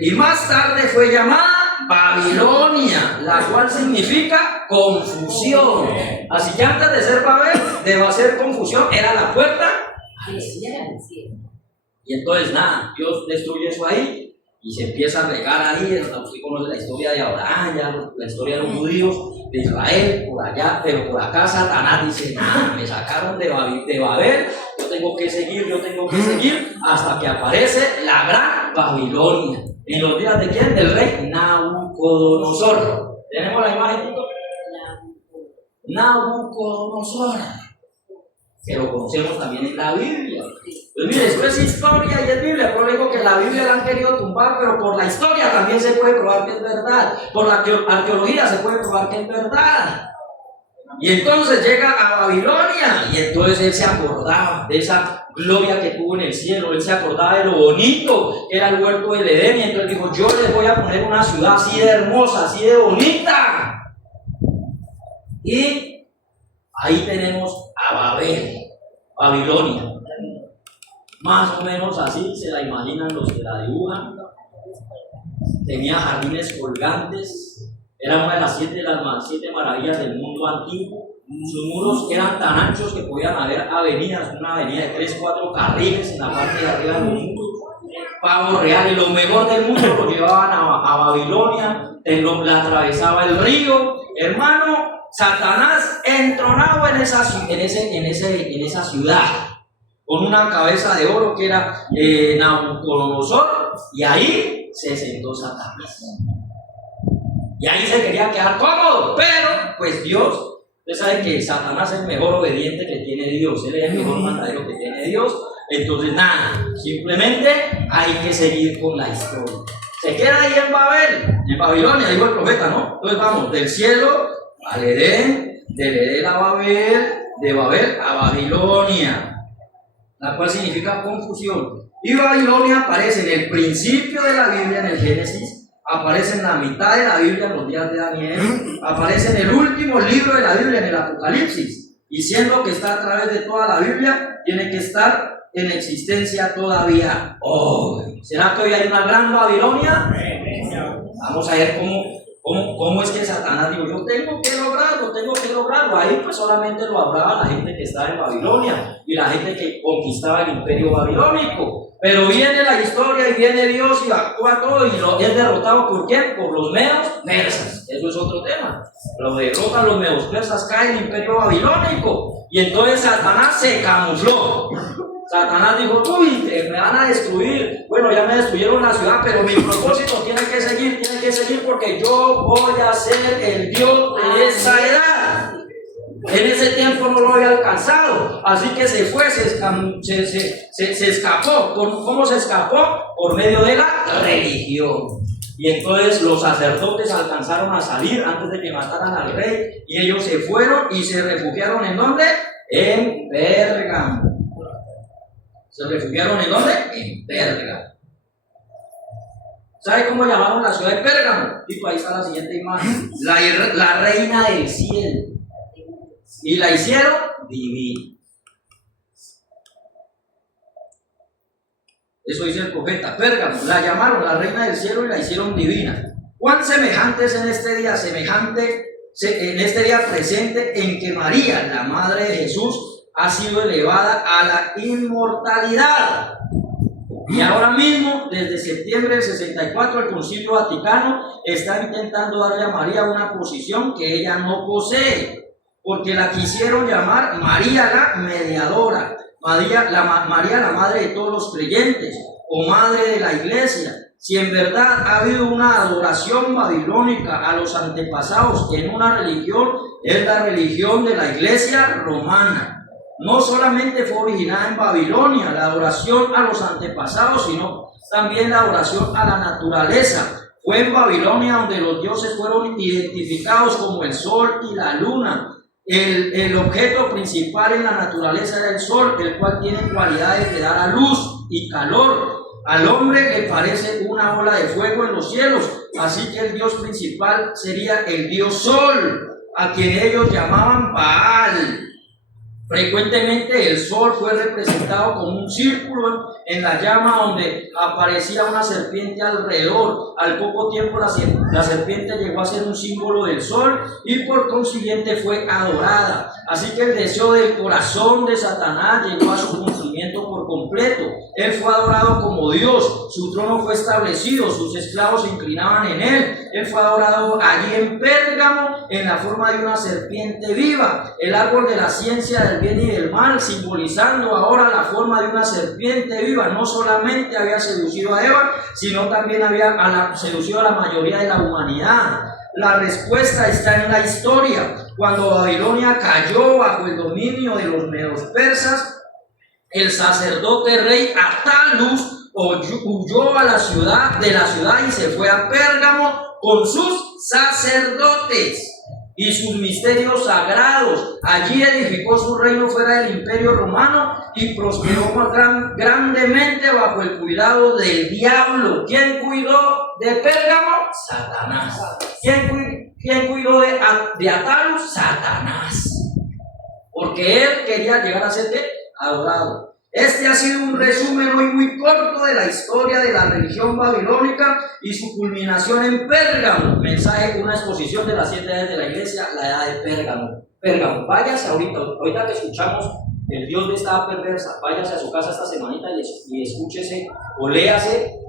Y más tarde fue llamada Babilonia, la cual significa confusión. Así que antes de ser Babel, de ser confusión, era la puerta al cielo. Y entonces nada, Dios destruye eso ahí y se empieza a regar ahí. Usted conoce la historia de Abraham, la historia de los judíos, de Israel, por allá, pero por acá Satanás dice, nada, me sacaron de Babel, yo tengo que seguir hasta que aparece la gran Babilonia. ¿En los días de quién? Del rey Nabucodonosor. ¿Tenemos la imagen? Nabucodonosor, que lo conocemos también en la Biblia. Pues mire, esto es historia y es Biblia. Pero digo que la Biblia la han querido tumbar, pero por la historia también se puede probar que es verdad. Por la arqueología se puede probar que es verdad. Y entonces llega a Babilonia y entonces él se acordaba de esa gloria que tuvo en el cielo. Él se acordaba de lo bonito que era el huerto del Edén. Y entonces dijo, yo les voy a poner una ciudad así de hermosa, así de bonita. Y ahí tenemos a Babel, Babilonia. Más o menos así se la imaginan los que la dibujan. Tenía jardines colgantes. Era una de las siete maravillas del mundo antiguo. Sus muros eran tan anchos que podían haber avenidas, una avenida de 3-4 carriles en la parte de arriba de los muros. Pavos reales, lo mejor del mundo lo llevaban a Babilonia, la atravesaba el río. Hermano, Satanás entronado en esa ciudad, con una cabeza de oro que era Nabucodonosor, y ahí se sentó Satanás. Y ahí se quería quedar cómodo, pero pues Dios, usted sabe que Satanás es el mejor obediente que tiene Dios, él es el mejor mandadero que tiene Dios. Entonces nada, simplemente hay que seguir con la historia. Se queda ahí en Babel, en Babilonia, dijo el profeta, ¿no? Entonces vamos, del cielo al Edén, del Edén a Babel, de Babel a Babilonia, la cual significa confusión. Y Babilonia aparece en el principio de la Biblia, en el Génesis, aparece en la mitad de la Biblia, en los días de Daniel, aparece en el último libro de la Biblia, en el Apocalipsis, y siendo que está a través de toda la Biblia, tiene que estar en existencia todavía hoy. ¿Será que hoy hay una gran Babilonia? Vamos a ver cómo es que Satanás dijo, yo tengo que lograrlo, tengo que lograrlo. Ahí pues solamente lo hablaba la gente que estaba en Babilonia y la gente que conquistaba el imperio babilónico. Pero viene la historia y viene Dios y actúa todo y es derrotado ¿por quién? Por los medos persas. Eso es otro tema. Lo derrotan los medos persas, cae el imperio babilónico. Y entonces Satanás se camufló. Satanás dijo, uy, me van a destruir. Bueno, ya me destruyeron la ciudad, pero mi propósito tiene que seguir porque yo voy a ser el Dios de esa edad. En ese tiempo no lo había alcanzado, así que se fue, se escapó. ¿Cómo se escapó? Por medio de la religión. Y entonces los sacerdotes alcanzaron a salir antes de que mataran al rey y ellos se fueron y se refugiaron ¿en dónde? En Pérgamo. ¿Se refugiaron en dónde? En Pérgamo. ¿Sabe cómo llamaron la ciudad de Pérgamo? Tipo, ahí está la siguiente imagen. La reina del cielo. Y la hicieron divina. Eso dice el profeta. Pérgamo, la llamaron la reina del cielo y la hicieron divina. ¿Cuán semejante es en este día? En este día presente en que María, la madre de Jesús, ha sido elevada a la inmortalidad. Y ahora mismo, desde septiembre del 64, el Concilio Vaticano está intentando darle a María una posición que ella no posee, porque la quisieron llamar María la mediadora, María la madre de todos los creyentes, o madre de la iglesia. Si en verdad ha habido una adoración babilónica a los antepasados en una religión, es la religión de la iglesia romana. No solamente fue originada en Babilonia la adoración a los antepasados, sino también la adoración a la naturaleza. Fue en Babilonia donde los dioses fueron identificados como el sol y la luna. El objeto principal en la naturaleza era el sol, el cual tiene cualidades de dar a luz y calor. Al hombre le parece una ola de fuego en los cielos, así que el dios principal sería el dios sol, a quien ellos llamaban Baal. Frecuentemente el sol fue representado como un círculo en la llama donde aparecía una serpiente alrededor. Al poco tiempo la serpiente llegó a ser un símbolo del sol y por consiguiente fue adorada. Así que el deseo del corazón de Satanás llegó a su cumplimiento por completo. Él fue adorado como Dios, su trono fue establecido, sus esclavos se inclinaban en él. Él fue adorado allí en Pérgamo en la forma de una serpiente viva, el árbol de la ciencia del bien y del mal, simbolizando ahora la forma de una serpiente viva. No solamente había seducido a Eva, sino también había seducido a la mayoría de la humanidad. La respuesta está en la historia. Cuando Babilonia cayó bajo el dominio de los medos persas, el sacerdote rey Attalus huyó a de la ciudad y se fue a Pérgamo con sus sacerdotes y sus misterios sagrados. Allí edificó su reino fuera del imperio romano y prosperó grandemente bajo el cuidado del diablo. ¿Quién cuidó de Pérgamo? Satanás. ¿Quién cuidó de Attalus? Satanás. Porque él quería llegar a ser adorado. Este ha sido un resumen hoy muy corto de la historia de la religión babilónica y su culminación en Pérgamo. Mensaje, una exposición de las 7 edades de la iglesia, la edad de Pérgamo. Pérgamo, váyase ahorita que escuchamos el Dios de esta perversa, váyase a su casa esta semanita y escúchese o léase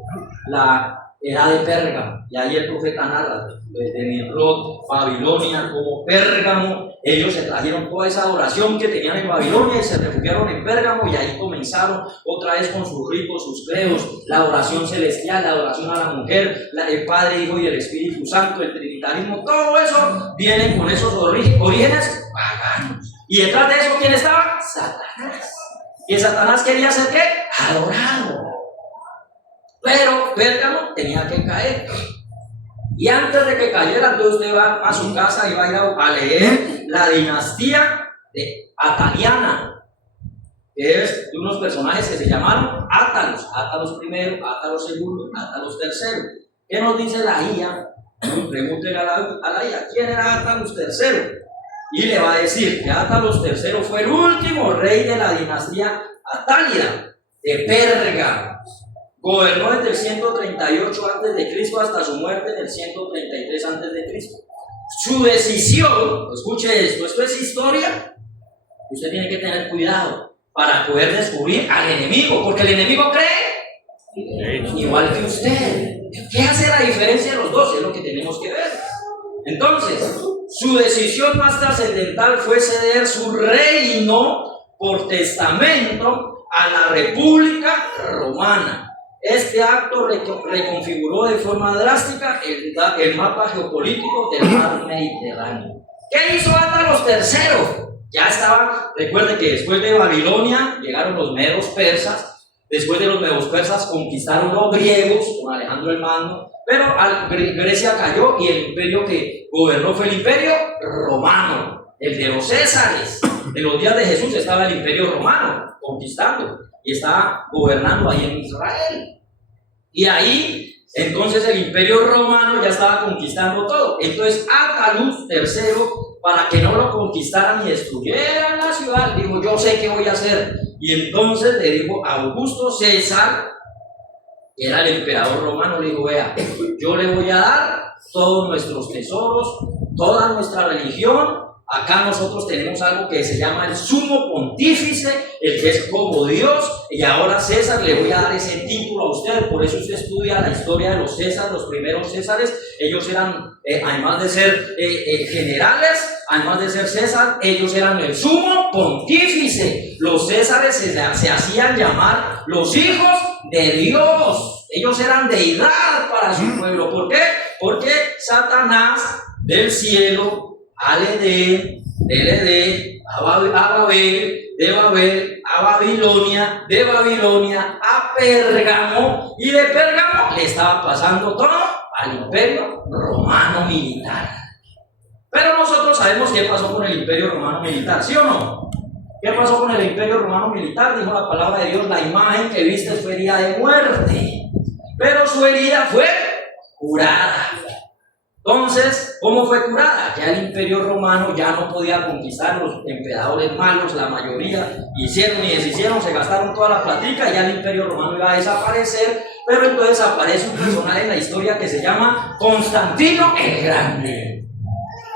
la edad de Pérgamo. Y ahí el profeta narra desde Nimrod, Babilonia, como Pérgamo. Ellos se trajeron toda esa adoración que tenían en Babilonia y se refugiaron en Pérgamo, y ahí comenzaron otra vez con sus ritos, sus credos, la adoración celestial, la adoración a la mujer, el Padre, Hijo y el Espíritu Santo, el trinitarismo. Todo eso viene con esos orígenes paganos. Y detrás de eso, ¿quién estaba? Satanás. Y Satanás quería ser ¿qué? Adorado. Pero Pérgamo tenía que caer. Y antes de que cayera, entonces usted va a su casa y va a ir a leer la dinastía de Ataliana, que es de unos personajes que se llamaron Átalos. Átalos I, Átalos II, Átalos III. ¿Qué nos dice la IA? Pregúntele a la IA, ¿quién era Átalos III? Y le va a decir que Átalos III fue el último rey de la dinastía Atálida de Pérgamo. Gobernó desde el 138 a.C. hasta su muerte en el 133 a.C. su decisión, escuche esto es historia. Usted tiene que tener cuidado para poder descubrir al enemigo, porque el enemigo cree igual que usted. ¿Qué hace la diferencia de los dos? Es lo que tenemos que ver. Entonces, su decisión más trascendental fue ceder su reino por testamento a la República Romana. Este acto reconfiguró de forma drástica el mapa geopolítico del mar Mediterráneo. ¿Qué hizo Átalos III? Ya estaba, recuerde que después de Babilonia llegaron los medos persas, después de los medos persas conquistaron los griegos con Alejandro el Magno, pero Grecia cayó y el imperio que gobernó fue el imperio romano, el de los Césares. En los días de Jesús estaba el imperio romano conquistando y estaba gobernando ahí en Israel. Y ahí, entonces el imperio romano ya estaba conquistando todo. Entonces Átalos III, para que no lo conquistaran y destruyeran la ciudad, dijo: yo sé qué voy a hacer. Y entonces le dijo a Augusto César, que era el emperador romano, le dijo: vea, yo le voy a dar todos nuestros tesoros, toda nuestra religión. Acá nosotros tenemos algo que se llama el sumo pontífice, el que es como Dios, y ahora César, le voy a dar ese título a usted. Por eso usted estudia la historia de los Césares, los primeros Césares. Ellos eran, además de ser generales, además de ser César, ellos eran el sumo pontífice. Los Césares se hacían llamar los hijos de Dios. Ellos eran deidad para su pueblo. ¿Por qué? Porque Satanás del cielo al Edén, del Edén a Babel, de Babel a Babilonia, de Babilonia a Pérgamo, y de Pérgamo le estaba pasando todo al imperio romano militar. Pero nosotros sabemos qué pasó con el imperio romano militar, ¿sí o no? ¿Qué pasó con el imperio romano militar? Dijo la palabra de Dios: la imagen que viste fue herida de muerte, pero su herida fue curada. Entonces, ¿cómo fue curada? Ya el imperio romano ya no podía conquistar, los emperadores malos, la mayoría hicieron y deshicieron, se gastaron toda la platica y ya el imperio romano iba a desaparecer. Pero entonces aparece un personaje en la historia que se llama Constantino el Grande.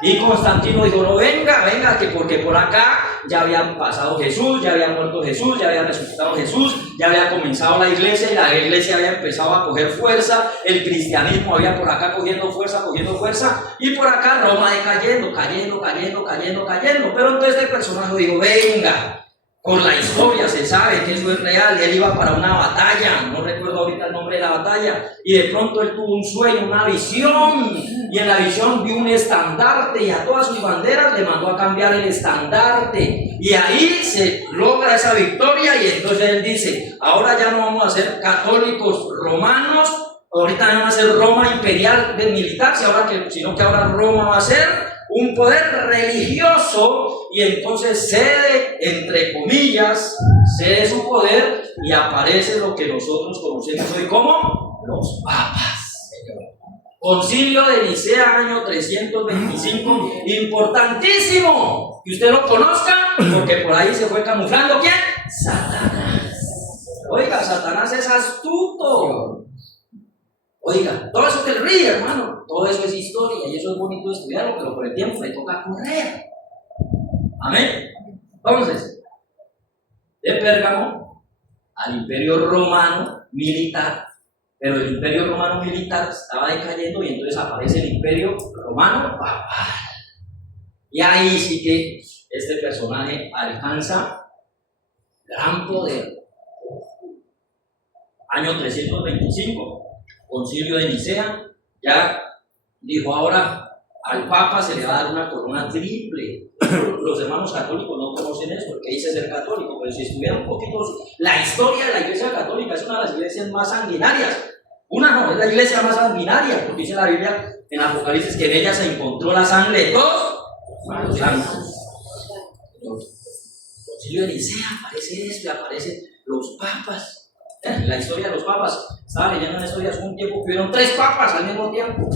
Y Constantino dijo: no, venga, que porque por acá ya había pasado Jesús, ya había muerto Jesús, ya había resucitado Jesús, ya había comenzado la iglesia y la iglesia había empezado a coger fuerza, el cristianismo había por acá cogiendo fuerza, y por acá Roma cayendo. Pero entonces este personaje dijo: venga, por la historia se sabe que eso es real. Él iba para una batalla, no recuerdo ahorita el nombre de la batalla, y de pronto él tuvo un sueño, una visión, y en la visión vio un estandarte y a todas sus banderas le mandó a cambiar el estandarte, y ahí se logra esa victoria. Y entonces él dice: ahora ya no vamos a ser católicos romanos, ahorita no va a ser Roma imperial del militar, sino que ahora Roma va a ser un poder religioso. Y entonces cede, entre comillas, cede su poder y aparece lo que nosotros conocemos hoy como los papas. Concilio de Nicea, año 325, importantísimo que usted lo conozca, porque por ahí se fue camuflando ¿quién? Satanás. Oiga, Satanás es astuto. Oiga, todo eso que él ríe, hermano, todo eso es historia y eso es bonito de estudiarlo, pero por el tiempo le toca correr. Amén. Entonces, de Pérgamo al imperio romano militar, pero el imperio romano militar estaba decayendo y entonces aparece el imperio romano papal. Y ahí sí que este personaje alcanza gran poder. Año 325. Concilio de Nicea, ya dijo: ahora al Papa se le va a dar una corona triple. Los hermanos católicos no conocen esto, que dice ser católico, pero si estuviera un poquito, la historia de la iglesia católica es una de las iglesias más sanguinarias. Es la iglesia más sanguinaria, porque dice la Biblia en Apocalipsis que en ella se encontró la sangre de todos los santos. Concilio de Nicea aparece esto, aparecen los papas. La historia de los papas, estaba leyendo una historia hace un tiempo que hubieron 3 papas al mismo tiempo.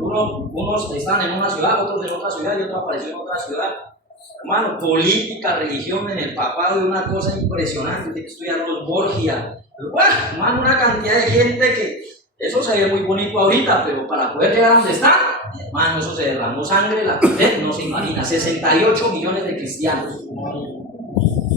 Unos estaban en una ciudad, otros en otra ciudad y otro apareció en otra ciudad. Hermano, política, religión en el papado es una cosa impresionante. Usted que estudia los Borgia, hermano, una cantidad de gente Eso se ve muy bonito ahorita, pero para poder llegar a donde está, hermano, eso se derramó sangre, usted no se imagina, 68 millones de cristianos.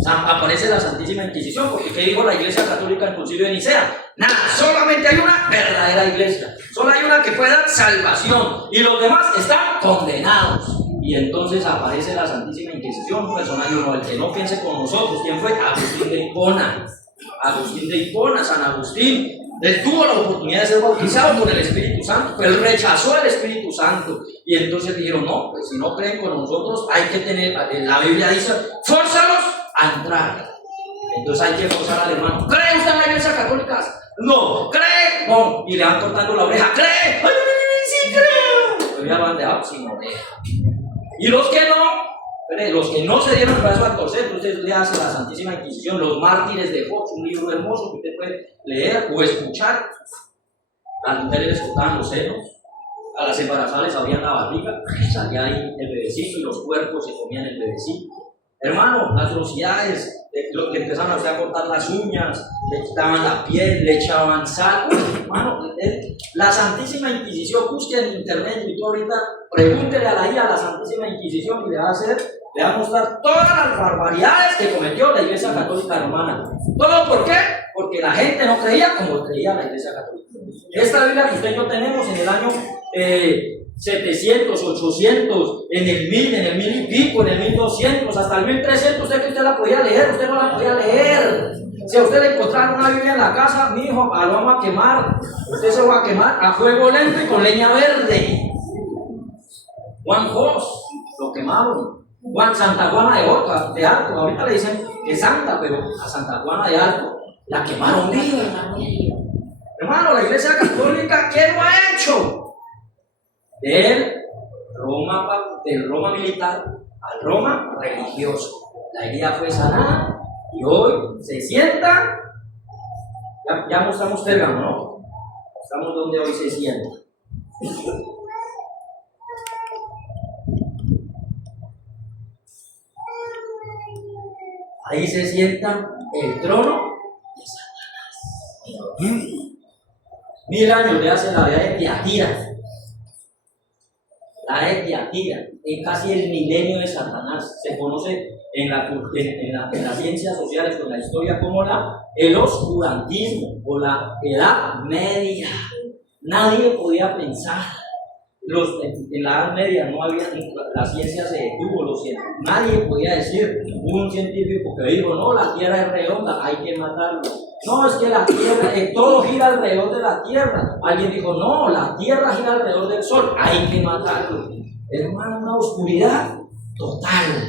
Aparece la Santísima Inquisición, porque ¿qué dijo la Iglesia Católica en el Concilio de Nicea? Nada, solamente hay una verdadera iglesia, solo hay una que puede dar salvación, y los demás están condenados. Y entonces aparece la Santísima Inquisición, un personaje uno, el que no piense con nosotros. ¿Quién fue? Agustín de Hipona. Agustín de Hipona, San Agustín. Él tuvo la oportunidad de ser bautizado por el Espíritu Santo, pero él rechazó el Espíritu Santo. Y entonces dijeron, no, pues si no creen con nosotros, hay que tener, la Biblia dice, fórzalos a entrar. Entonces hay que forzar al hermano. ¿Cree usted en la Iglesia Católica? No. ¿Cree? No. Y le van cortando la oreja. ¿Cree? ¡Ay, sí creo! Pero ya lo han dejado sin oreja. Y los que no se dieron el brazo a torcer, entonces le hace la Santísima Inquisición, los mártires de Fox, un libro hermoso que usted puede leer o escuchar. A las mujeres les cortaban los senos, a las embarazadas les abrían la barriga, salía ahí el bebecito y los cuerpos se comían el bebecito. Hermano, atrocidades, le empezaron a usted a cortar las uñas, le quitaban la piel, le echaban sal. Hermano, la Santísima Inquisición, busque en internet y todo ahorita, pregúntele a la IA a la Santísima Inquisición y le va a mostrar todas las barbaridades que cometió la Iglesia Católica Romana. ¿Todo por qué? Porque la gente no creía como creía la Iglesia Católica. Esta Biblia que usted y yo tenemos en el año 700, 800, en el 1000, en el 1000 y pico, en el 1200, hasta el 1300, usted la podía leer, usted no la podía leer. Si a usted le encontraron una Biblia en la casa, mi hijo, lo vamos a quemar. Usted se va a quemar a fuego lento y con leña verde. Juan Jos lo quemaron. Santa Juana de Arco, ahorita le dicen que es santa, pero a Santa Juana de Arco la quemaron viva. Hermano, la Iglesia Católica, ¿qué lo ha hecho? Del Roma militar al Roma religioso. La herida fue sanada y hoy se sienta. Ya mostramos Pérgamo, ¿no? Estamos donde hoy se sienta. Ahí se sienta el trono de Satanás. 1000 años le hace la edad de Tiatira. La de Tiatira, en casi el milenio de Satanás. Se conoce en las ciencias sociales, en la historia, como el oscurantismo o la Edad Media. Nadie podía pensar. En la Edad Media no había, la ciencia se detuvo, nadie podía decir, un científico que dijo, no, la Tierra es redonda, hay que matarlo. No, es que la Tierra, todo gira alrededor de la Tierra. Alguien dijo, no, la Tierra gira alrededor del Sol, hay que matarlo. Hermano, una oscuridad total.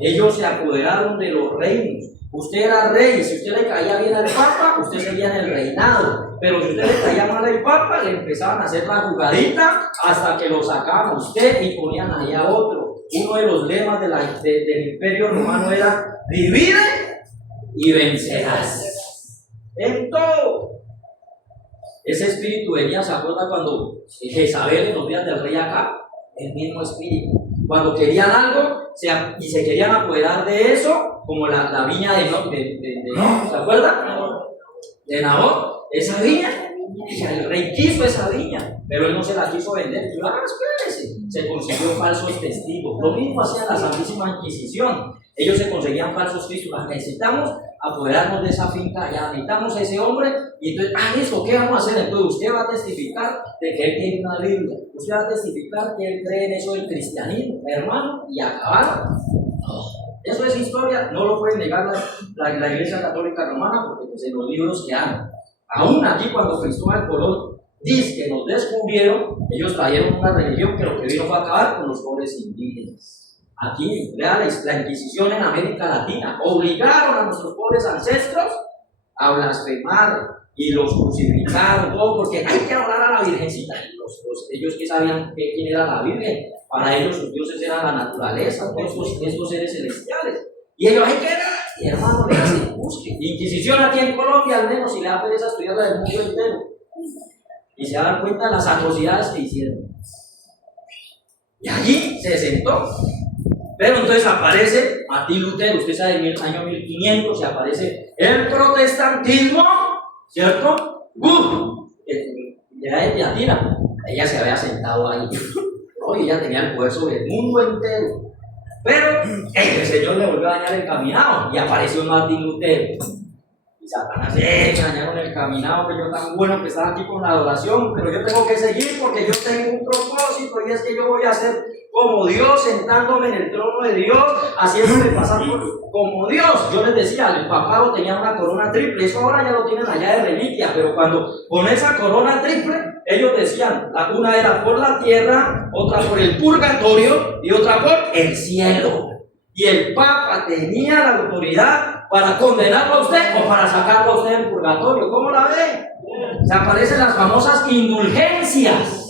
Ellos se apoderaron de los reinos. Usted era rey, si usted le caía bien al Papa, usted seguía en el reinado. Pero si usted le caía mal al Papa, le empezaban a hacer la jugadita hasta que lo sacaban a usted y ponían ahí a otro. Uno de los lemas del Imperio Romano era: divide y vencerás. En todo. Ese espíritu venía, ¿se acuerda cuando Jezabel en los días del rey Acab? El mismo espíritu. Cuando querían algo y se querían apoderar de eso, como la viña de Nabot, ¿se acuerdan? De Nabot, esa viña, el rey quiso esa viña, pero él no se la quiso vender. Y espérese, se consiguió falsos testigos. Lo mismo hacía la Santísima Inquisición. Ellos se conseguían falsos testigos. Necesitamos apoderarnos de esa finca, ya necesitamos a ese hombre, y entonces, listo, ¿qué vamos a hacer? Entonces usted va a testificar de que él tiene una Biblia, usted va a testificar que él cree en eso del cristianismo, hermano, y acabar. Eso es historia, no lo puede negar la Iglesia Católica Romana, porque pues, en los libros que han. Aún aquí, cuando Cristóbal Colón dice que nos descubrieron, ellos trajeron una religión que lo que vino fue a acabar con los pobres indígenas. Aquí, la Inquisición en América Latina, obligaron a nuestros pobres ancestros a blasfemar y los crucificaron, todo porque hay que adorar a la Virgencita. Ellos que sabían quién era la Virgen, para ellos sus dioses eran la naturaleza, estos seres celestiales. Y ellos, hay que dar, y hermano, le hacen busque. Inquisición aquí en Colombia, al menos, si le da pereza estudiarla del mundo entero. Y se dan cuenta de las atrocidades que hicieron. Y allí se sentó. Pero entonces aparece Martín Lutero, usted sabe, en el año 1500 se aparece el protestantismo, ¿cierto? era de Tiatira. Ella se había sentado ahí. ¿No? Y ella tenía el poder sobre el mundo entero. Pero el Señor le volvió a dañar el caminado y apareció Martín Lutero. Y Satanás, me dañaron el caminado, que yo tan bueno que estaba aquí con la adoración, pero yo tengo que seguir porque yo tengo un propósito y es que yo voy a ser como Dios, sentándome en el trono de Dios, haciéndome pasar como Dios. Yo les decía, el papado tenía una corona triple, eso ahora ya lo tienen allá de reliquia, pero cuando con esa corona triple, ellos decían, una era por la tierra, otra por el purgatorio y otra por el cielo. Y el Papa tenía la autoridad para condenarlo a usted o para sacarlo a usted del purgatorio. ¿Cómo la ve? Se aparecen las famosas indulgencias.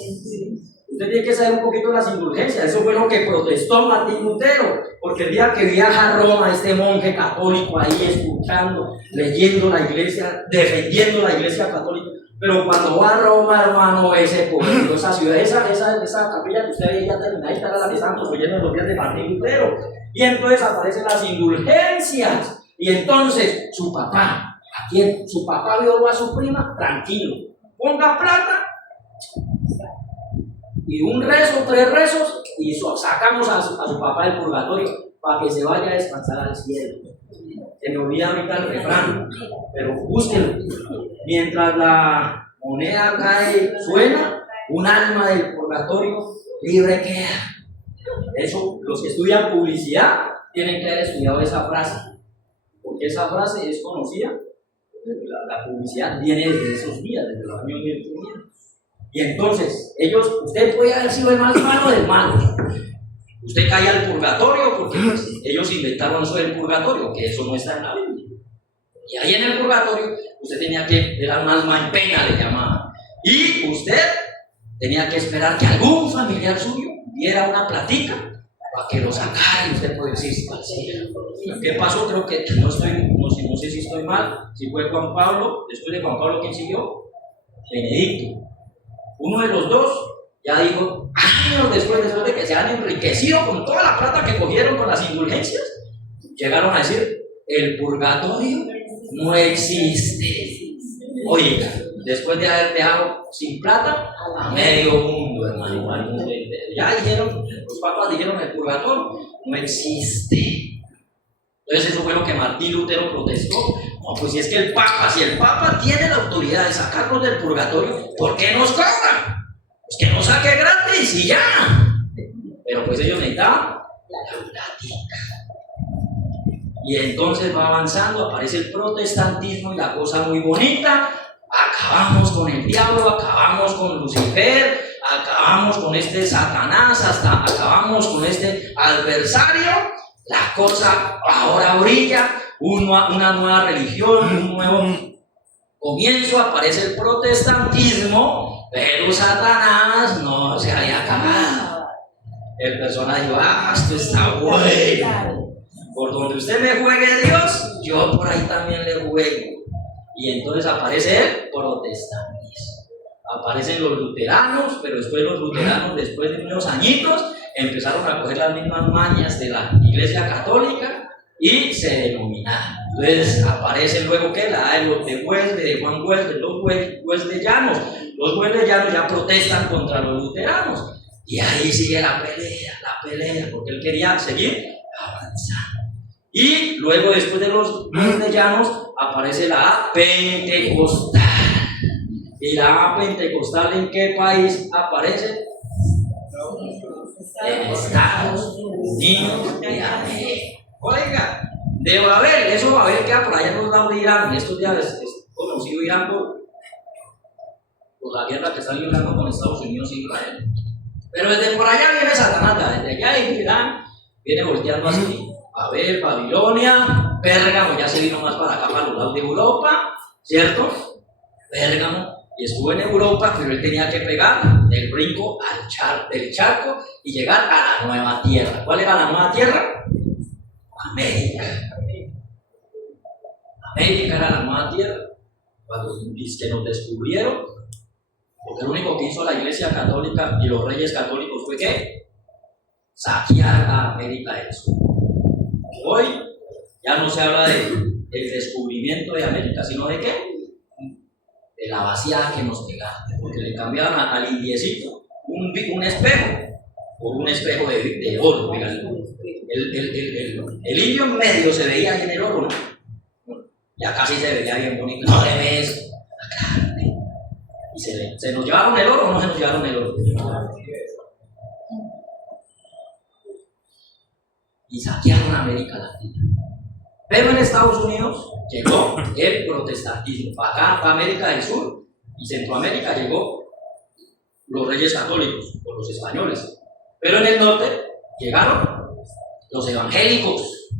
Usted tiene que saber un poquito de las indulgencias. Eso fue lo que protestó Martín Lutero, porque el día que viaja a Roma, este monje católico ahí escuchando, leyendo la iglesia, defendiendo la iglesia católica, pero cuando va a Roma, hermano, ese poder, esa ciudad, esa capilla que usted veía terminadita, era la que estaban construyendo en los días de Martín Lutero. Y entonces aparecen las indulgencias. Y entonces su papá, su papá violó a su prima, tranquilo, ponga plata y un rezo, 3 rezos, y sacamos a su papá del purgatorio para que se vaya a descansar al cielo. Se me olvida ahorita el refrán, pero búsquenlo. Mientras la moneda cae, suena, un alma del purgatorio libre queda. Eso, los que estudian publicidad tienen que haber estudiado esa frase, porque esa frase es conocida. La publicidad viene desde esos días, desde los años 1500. Y entonces, usted puede haber sido el más malo del malo. Usted cae al purgatorio porque ellos inventaron eso del purgatorio, que eso no está en la Biblia. Y ahí en el purgatorio, usted tenía que, era un alma en pena, le llamaban. Y usted tenía que esperar que algún familiar suyo diera una platica para que lo sacara y usted puede decir, ¿qué pasó? Creo que no sé si estoy mal, si fue Juan Pablo, después de Juan Pablo, ¿quién siguió? Benedicto. Uno de los dos ya dijo, años después de que se han enriquecido con toda la plata que cogieron con las indulgencias, llegaron a decir, el purgatorio no existe. Oiga, después de haber dejado sin plata a medio mundo, hermano. Ya dijeron, los papas dijeron, el purgatorio no existe. Entonces eso fue lo que Martín Lutero protestó. No, pues si es que si el Papa tiene la autoridad de sacarnos del purgatorio, ¿por qué nos cobran? Pues que nos saque gratis y ya. Pero pues ellos necesitaban la plática. Y entonces va avanzando, aparece el protestantismo y la cosa muy bonita. Acabamos con el diablo, acabamos con Lucifer, acabamos con este Satanás, hasta acabamos con este adversario. La cosa ahora brilla, una nueva religión, un nuevo comienzo, aparece el protestantismo, pero Satanás no se había acabado. El personaje dijo, esto está bueno. Por donde usted me juegue Dios, yo por ahí también le juego. Y entonces aparece el protestantismo. Aparecen los luteranos, pero después los luteranos, después de unos añitos, empezaron a coger las mismas mañas de la Iglesia Católica y se denominaron. Entonces aparece luego que la de los de Wesley, de Juan Wesley, los wesleyanos. Los wesleyanos ya protestan contra los luteranos. Y ahí sigue la pelea, porque él quería seguir avanzando. Y luego, después de los wesleyanos, aparece la A pentecostal. ¿Y la A pentecostal en qué país aparece? En Estados Unidos de América. Oiga, de Babel, eso Babel queda por allá en los lados de Irán. Y estos días es conocido Irán por la guerra que está librando con Estados Unidos e Israel. Pero desde por allá viene Satanás, desde allá en Irán viene volteando así. Babel, Babilonia, Pérgamo, ya se vino más para acá, para los lados de Europa, ¿cierto? Pérgamo. Y estuvo en Europa, pero él tenía que pegar el brinco del charco y llegar a la nueva tierra. ¿Cuál era la nueva tierra? América. América era la nueva tierra. Cuando que nos descubrieron, porque lo único que hizo la Iglesia Católica y los reyes católicos fue ¿qué? Saquear a América del Sur. Hoy ya no se habla del descubrimiento de América, sino de ¿qué? de la vaciada que nos pegaban, porque le cambiaban al indiecito un espejo por un espejo de oro. El indio en medio se veía ahí en el oro, ¿no? Ya casi se veía bien bonito. No le ves la carne. Y se nos llevaron el oro o no se nos llevaron el oro. Y saquearon América Latina. Pero en Estados Unidos llegó el protestantismo. Para acá, para América del Sur y Centroamérica llegó los reyes católicos o los españoles. Pero en el norte llegaron los evangélicos.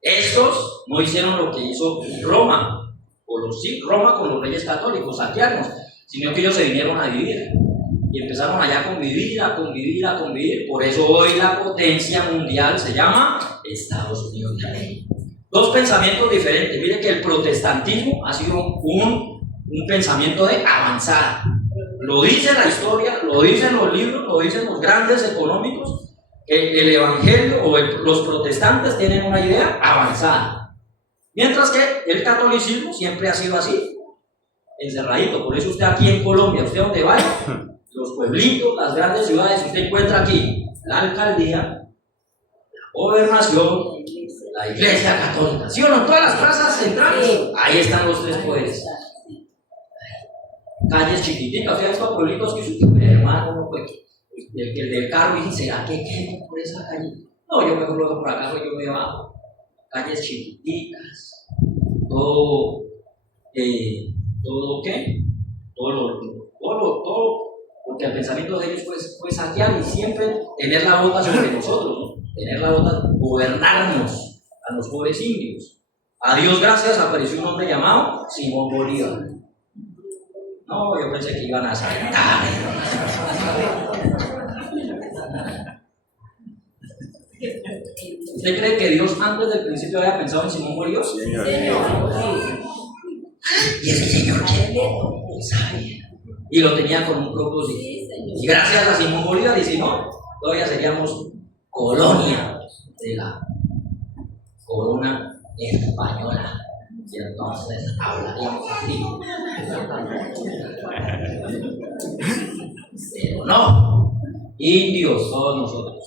Estos no hicieron lo que hizo Roma, Roma con los reyes católicos, saquearnos, sino que ellos se vinieron a vivir. Y empezaron allá a convivir. Por eso hoy la potencia mundial se llama Estados Unidos de América. Dos pensamientos diferentes. Mire que el protestantismo ha sido un pensamiento de avanzada. Lo dice la historia, lo dicen los libros, lo dicen los grandes económicos. El evangelio o los protestantes tienen una idea avanzada. Mientras que el catolicismo siempre ha sido así, encerradito. Por eso usted aquí en Colombia, usted donde vaya, los pueblitos, las grandes ciudades, usted encuentra aquí la alcaldía, la gobernación, la iglesia católica. ¿Sí o no? En todas las plazas centrales, ahí están los tres poderes. Calles chiquititas, o sea, estos pueblitos que son, hermano, no fue el del carro y dice, ¿será que quemo por esa calle? No, yo mejor lo dejo por acá, yo me bajo. Calles chiquititas, todo ¿qué? Todo, porque el pensamiento de ellos fue saquear y siempre tener la bota sobre nosotros, ¿no? Tener la bota, gobernarnos a los pobres indios. A Dios gracias apareció un hombre llamado Simón Bolívar. No, yo pensé que iban a saltar. ¿Usted cree que Dios antes del principio había pensado en Simón Bolívar? Señor. Y ese señor que sabía. Y lo tenía con un propósito. Y gracias a Simón Bolívar, y si no, todavía seríamos colonia de la corona española. Y entonces hablaríamos así. Pero no, indios todos nosotros.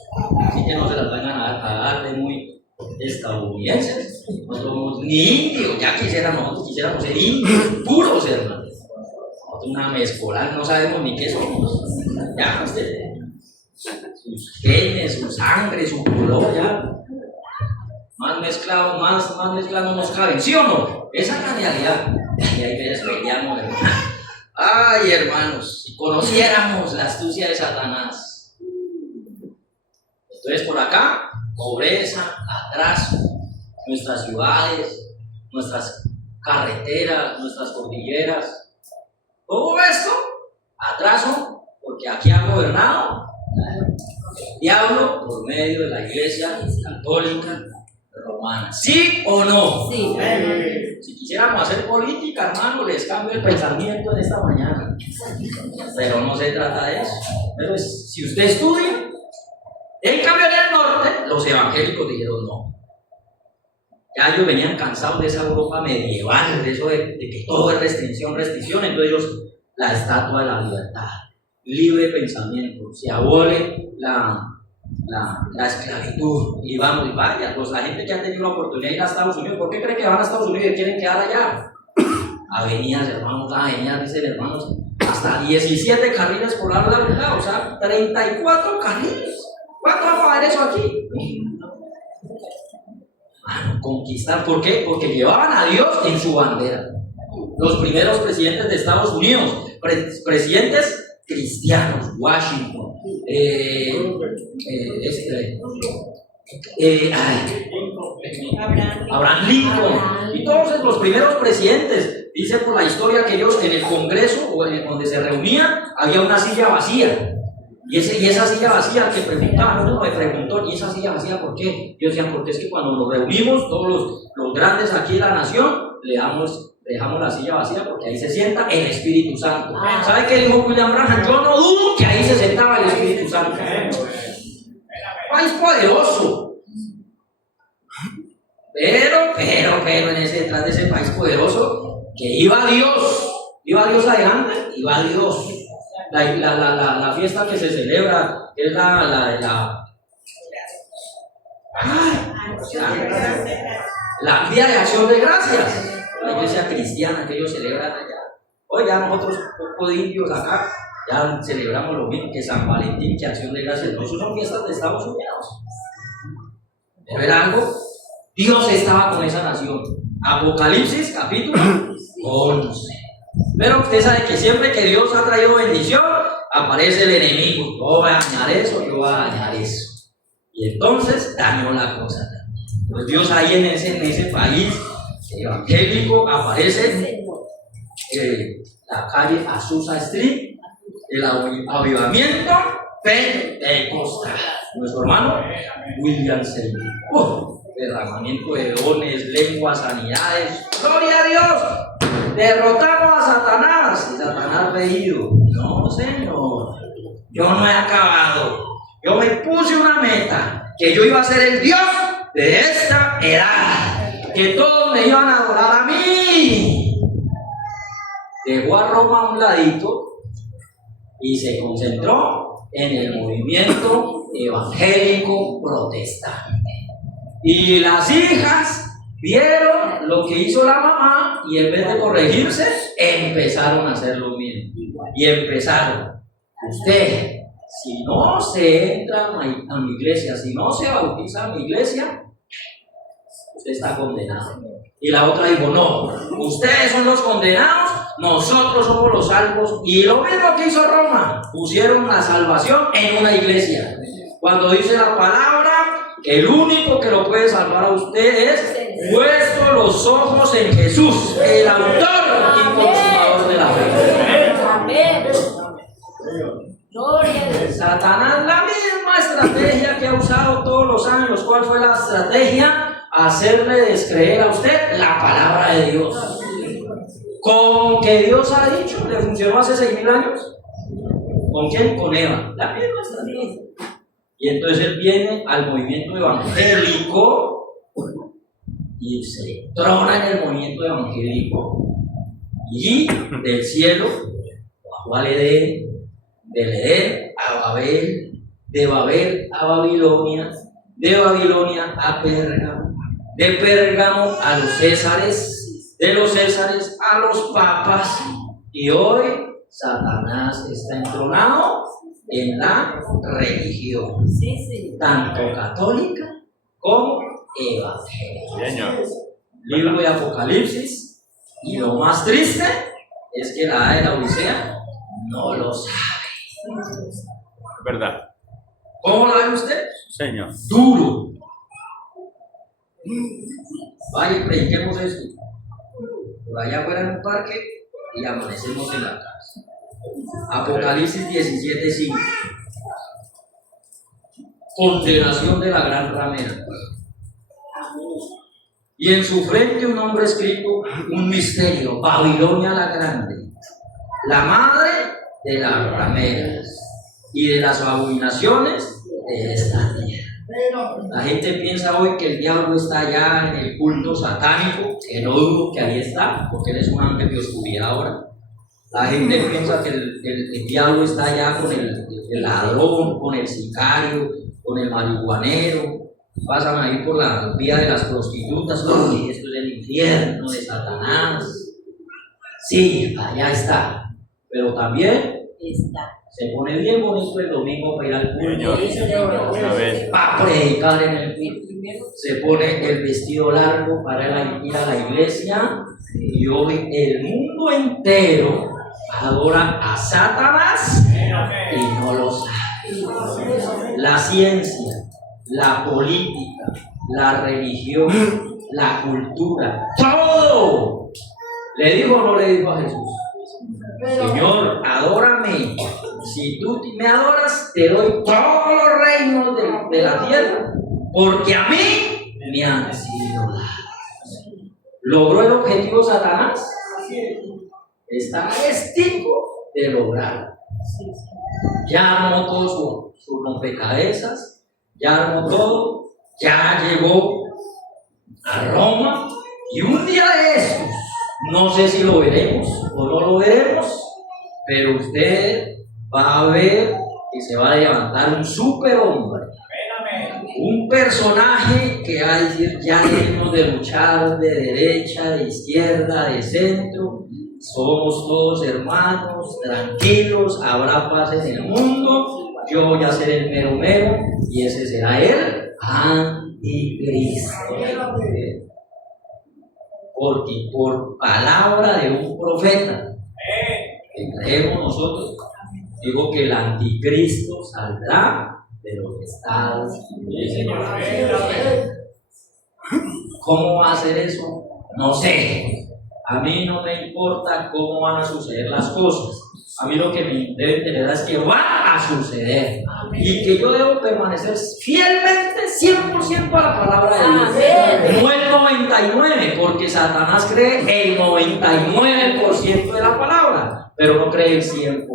Así que no se las vengan a dar de muy estadounidenses. No somos ni indios, ya nosotros quisiéramos ser indios puros, hermanos. Nosotros una mezcolanza, no sabemos ni qué somos. Ya, usted, sus genes, su sangre, su color, ya. Más mezclados no nos caben, ¿sí o no? Esa es la realidad. Y ahí veces peleamos, hermano. Ay, hermanos, si conociéramos la astucia de Satanás. Entonces, por acá, pobreza, atraso, nuestras ciudades, nuestras carreteras, nuestras cordilleras. Todo esto, atraso, porque aquí ha gobernado el diablo por medio de la iglesia católica romana. ¿Sí o no? Sí. Si quisiéramos hacer política, hermano, les cambio el pensamiento en esta mañana. Pero no se trata de eso. Pero si usted estudia, en cambio en el norte, los evangélicos dijeron no. Ya ellos venían cansados de esa Europa medieval, de eso de que todo es restricción. Entonces ellos, la estatua de la libertad, libre pensamiento, se abole la esclavitud, y vamos, y vaya, pues la gente que ha tenido la oportunidad de ir a Estados Unidos, ¿por qué creen que van a Estados Unidos y quieren quedar allá? Avenidas, hermanos, dicen hermanos, hasta 17 carriles por lado, o sea, 34 carriles. ¿Cuánto vamos a ver eso aquí? Conquistar, ¿por qué? Porque llevaban a Dios en su bandera. Los primeros presidentes de Estados Unidos, presidentes cristianos, Washington, Abraham Lincoln, y todos los primeros presidentes. Dice por la historia que ellos en el Congreso o donde se reunían había una silla vacía. Y esa silla vacía, al que preguntaba, uno me preguntó, ¿y esa silla vacía por qué? Yo decía, porque es que cuando nos reunimos, todos los grandes aquí de la nación, dejamos la silla vacía porque ahí se sienta el Espíritu Santo. ¿Sabe qué dijo William Branham? Yo no dudo que ahí se sentaba el Espíritu Santo. País poderoso. Pero en detrás de ese país poderoso, que iba Dios ¿Iba Dios adelante? Iba Dios. La fiesta que se celebra es la Día de Acción de Gracias. La iglesia cristiana que ellos celebran allá. Hoy ya nosotros, poco de indios acá, ya celebramos lo mismo que San Valentín, que Acción de Gracias. No son fiestas de Estados Unidos. Pero era algo, Dios estaba con esa nación. Apocalipsis capítulo 11. Pero usted sabe que siempre que Dios ha traído bendición, aparece el enemigo. Yo voy a dañar eso, yo voy a dañar eso. Y entonces dañó la cosa también. Pues Dios ahí en ese país evangélico aparece la calle Azusa Street, el avivamiento pentecostal. Nuestro hermano William Selby. Derramamiento de dones, lenguas, sanidades. ¡Gloria a Dios! Derrotamos a Satanás. Y Satanás reído. No, Señor. Yo no he acabado. Yo me puse una meta. Que yo iba a ser el Dios de esta edad. Que todos me iban a adorar a mí. Dejó a Roma a un ladito y se concentró en el movimiento evangélico protestante. Y las hijas vieron lo que hizo la mamá y en vez de corregirse, empezaron a hacer lo mismo. Y empezaron. Usted, si no se entra a mi iglesia, si no se bautiza en mi iglesia, usted está condenado. Y la otra dijo, no, ustedes son los condenados, nosotros somos los salvos. Y lo mismo que hizo Roma, pusieron la salvación en una iglesia. Cuando dice la palabra, que el único que lo puede salvar a usted es puesto los ojos en Jesús, el autor y consumador de la fe. Amén. Gloria a Dios. Satanás, la misma estrategia que ha usado todos los años. ¿Cuál fue la estrategia? Hacerle descreer a usted la palabra de Dios. Con que Dios ha dicho, le funcionó hace 6.000 años. ¿Con quién? Con Eva. La misma estrategia. Y entonces él viene al movimiento evangélico y se trona en el movimiento evangélico. Y del cielo bajó al Edén, del Edén a Babel, de Babel a Babilonia, de Babilonia a Pérgamo, de Pérgamo a los Césares, de los Césares a los papas. Y hoy Satanás está entronado en la religión, tanto católica como evangélica. Libro de Apocalipsis, y lo más triste es que la edad de la Odisea no lo sabe. ¿Verdad? ¿Cómo lo ve usted? Señor. Duro. Vaya y prediquemos esto. Por allá afuera en un parque y amanecemos en la casa. Apocalipsis 17:5. Condenación de la gran ramera. Y en su frente un nombre escrito, un misterio, Babilonia la grande, la madre de las rameras y de las abominaciones de esta tierra. La gente piensa hoy que el diablo está allá en el culto satánico, que no dudo que ahí está, porque él es un ángel de oscuridad ahora. La gente piensa que el diablo está allá con el ladrón, con el sicario, con el marihuanero. Pasan ahí por la vía de las prostitutas. Y esto es el infierno de Satanás. Sí, allá está. Pero también se pone bien bonito el domingo para ir al culto, para predicar en el culto. Se pone el vestido largo para ir a la iglesia. Y hoy el mundo entero adora a Satanás y no lo sabe. La ciencia, la política, la religión, la cultura, todo. ¿Le dijo o no le dijo a Jesús? Señor, adórame. Si tú me adoras, te doy todos los reinos de la tierra, porque a mí me han sido dados. ¿Logró el objetivo Satanás? Está extinto de lograrlo. Ya armó todo su rompecabezas, ya armó todo, ya llegó a Roma, y un día de estos No sé si lo veremos o no lo veremos, pero usted va a ver que se va a levantar un superhombre. Un personaje que va a decir: ya dejemos de luchar de derecha, de izquierda, de centro, somos todos hermanos, tranquilos, habrá paz en el mundo, yo voy a ser el mero mero y ese será el anticristo. Porque por palabra de un profeta que creemos nosotros, digo que el anticristo saldrá de los Estados Unidos. ¿Cómo va a ser eso? No sé. A mí no me importa cómo van a suceder las cosas. A mí lo que me debe interesar es que va a suceder. Y que yo debo permanecer fielmente 100% a la palabra de Dios. No el 99%, porque Satanás cree el 99% de la palabra, pero no cree el 100%.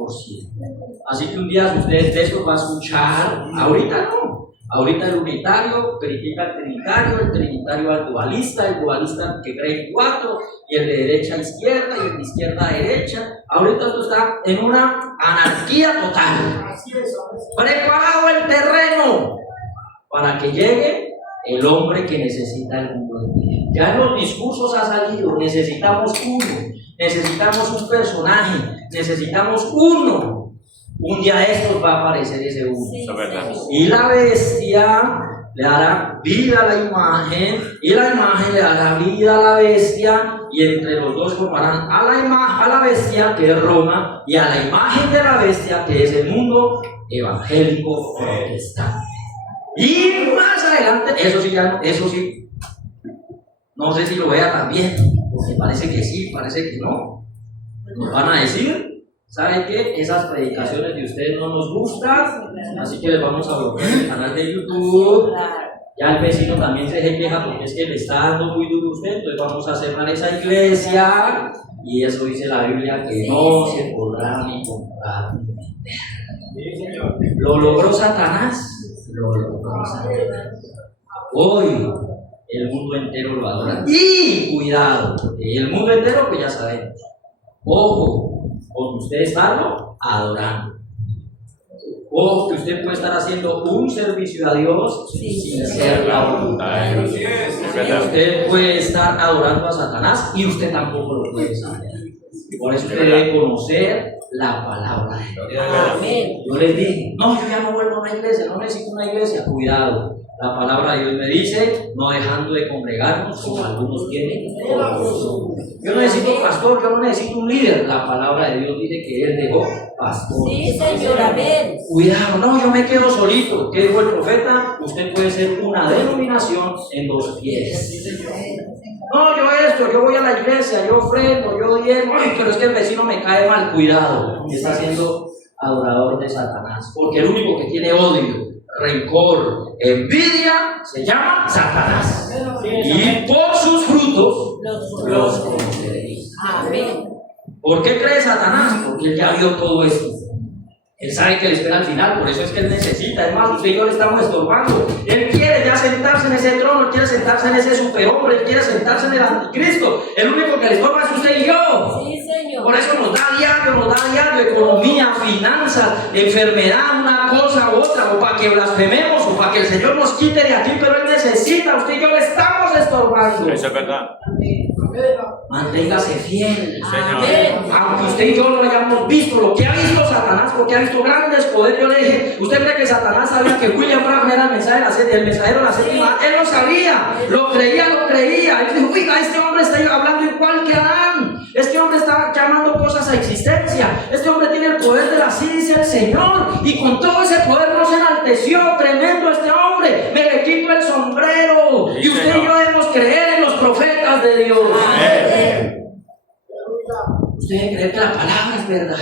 Así que un día si ustedes de esto va a escuchar, ahorita no. Ahorita el unitario critica al trinitario, el trinitario al dualista, el dualista que cree en 4, y el de derecha a izquierda, y el de izquierda a derecha. Ahorita esto está en una anarquía total. Preparado el terreno para que llegue el hombre que necesita el mundo entero. Ya en los discursos ha salido: necesitamos uno, necesitamos un personaje, necesitamos uno. Un día de estos va a aparecer ese uno. Y la bestia le dará vida a la imagen, y la imagen le dará vida a la bestia, y entre los dos formarán a la bestia, que es Roma, y a la imagen de la bestia, que es el mundo evangélico protestante. Y más adelante, eso sí, no sé si lo vea también, porque parece que sí, parece que no. Nos van a decir: ¿saben qué? Esas predicaciones de ustedes no nos gustan, así que les vamos a bloquear el canal de YouTube. Ya el vecino también se queja porque es que le está dando muy duro a usted, entonces vamos a cerrar esa iglesia. Y eso dice la Biblia, que no se podrá ni comprar ni vender. Lo logró Satanás, Hoy el mundo entero lo adora. Y cuidado, el mundo entero, pues ya sabemos. Ojo con usted estarlo adorando. Ojo que usted puede estar haciendo un servicio a Dios sin ser la voluntad de Dios. Usted puede estar adorando a Satanás y usted tampoco lo puede saber. Por eso usted debe conocer la palabra de Dios. Yo les dije: no, yo ya no vuelvo a una iglesia, no necesito una iglesia. Cuidado. La palabra de Dios me dice: no dejando de congregarnos como algunos tienen. Yo no necesito pastor, yo no necesito un líder. La palabra de Dios dice que Él dejó pastor. Sí, Señor, amén. Cuidado, no, yo me quedo solito. ¿Qué dijo el profeta? Usted puede ser una denominación en 2 pies. No, yo voy a la iglesia, yo ofrendo, yo diezmo, pero es que el vecino me cae mal. Cuidado, está siendo adorador de Satanás. Porque el único que tiene odio, rencor, envidia, se llama Satanás. Y por sus frutos los conoceréis. Amén. ¿Por qué cree Satanás? Porque él ya vio todo esto. Él sabe que le espera al final, por eso es que él necesita. Es más, usted y yo le estamos estorbando. Él quiere ya sentarse en ese trono, él quiere sentarse en ese superhombre, él quiere sentarse en el anticristo. El único que le estorba es usted y yo. Sí, Señor. Por eso nos da diario economía, finanzas, enfermedad, una cosa u otra, o para que blasfememos, o para que el Señor nos quite de aquí, pero Él necesita, usted y yo le estamos estorbando. Eso es verdad. Manténgase fiel. Amén. Aunque usted y yo no hayamos visto lo que ha visto Satanás, porque ha visto grandes poderes. Yo le dije: ¿usted cree que Satanás sabía que William Branham era el mensajero de la séptima? Él lo sabía, lo creía. Él dijo: oiga, este hombre está hablando igual que Adán. Este hombre está llamando cosas a existencia. Este hombre tiene el poder de la ciencia del Señor. Y con todo ese poder no se enalteció. Tremendo este hombre. Me le quito el sombrero. Sí, y usted Señor. y yo debemos creer en los profetas de Dios. Usted debe creer que la palabra es verdad.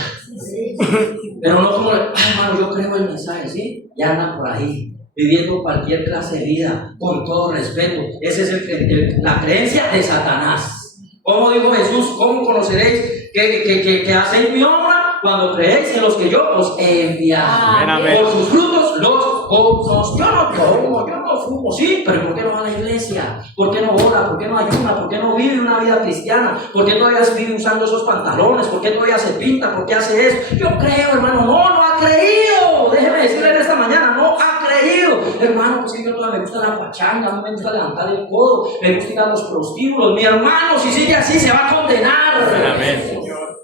Pero no como, hermano, yo creo el mensaje, ¿sí? Y andan por ahí, viviendo cualquier clase de vida, con todo respeto. Esa es la creencia de Satanás. Como dijo Jesús: ¿cómo conoceréis que hacéis mi obra? Cuando creéis en los que yo os he enviado. Amén. Por sus frutos los yo no fumo, sí, pero ¿por qué no va a la iglesia? ¿Por qué no ora? ¿Por qué no ayuna? ¿Por qué no vive una vida cristiana? ¿Por qué todavía vive usando esos pantalones? ¿Por qué todavía se pinta? ¿Por qué hace eso? Yo creo, hermano, no ha creído. Déjeme decirle en esta mañana, no ha creído. Hermano, pues que yo todavía me gusta la pachanga, a mí me gusta levantar el codo, me gusta ir a los prostíbulos. Mi hermano, si sigue así, se va a condenar. Amén.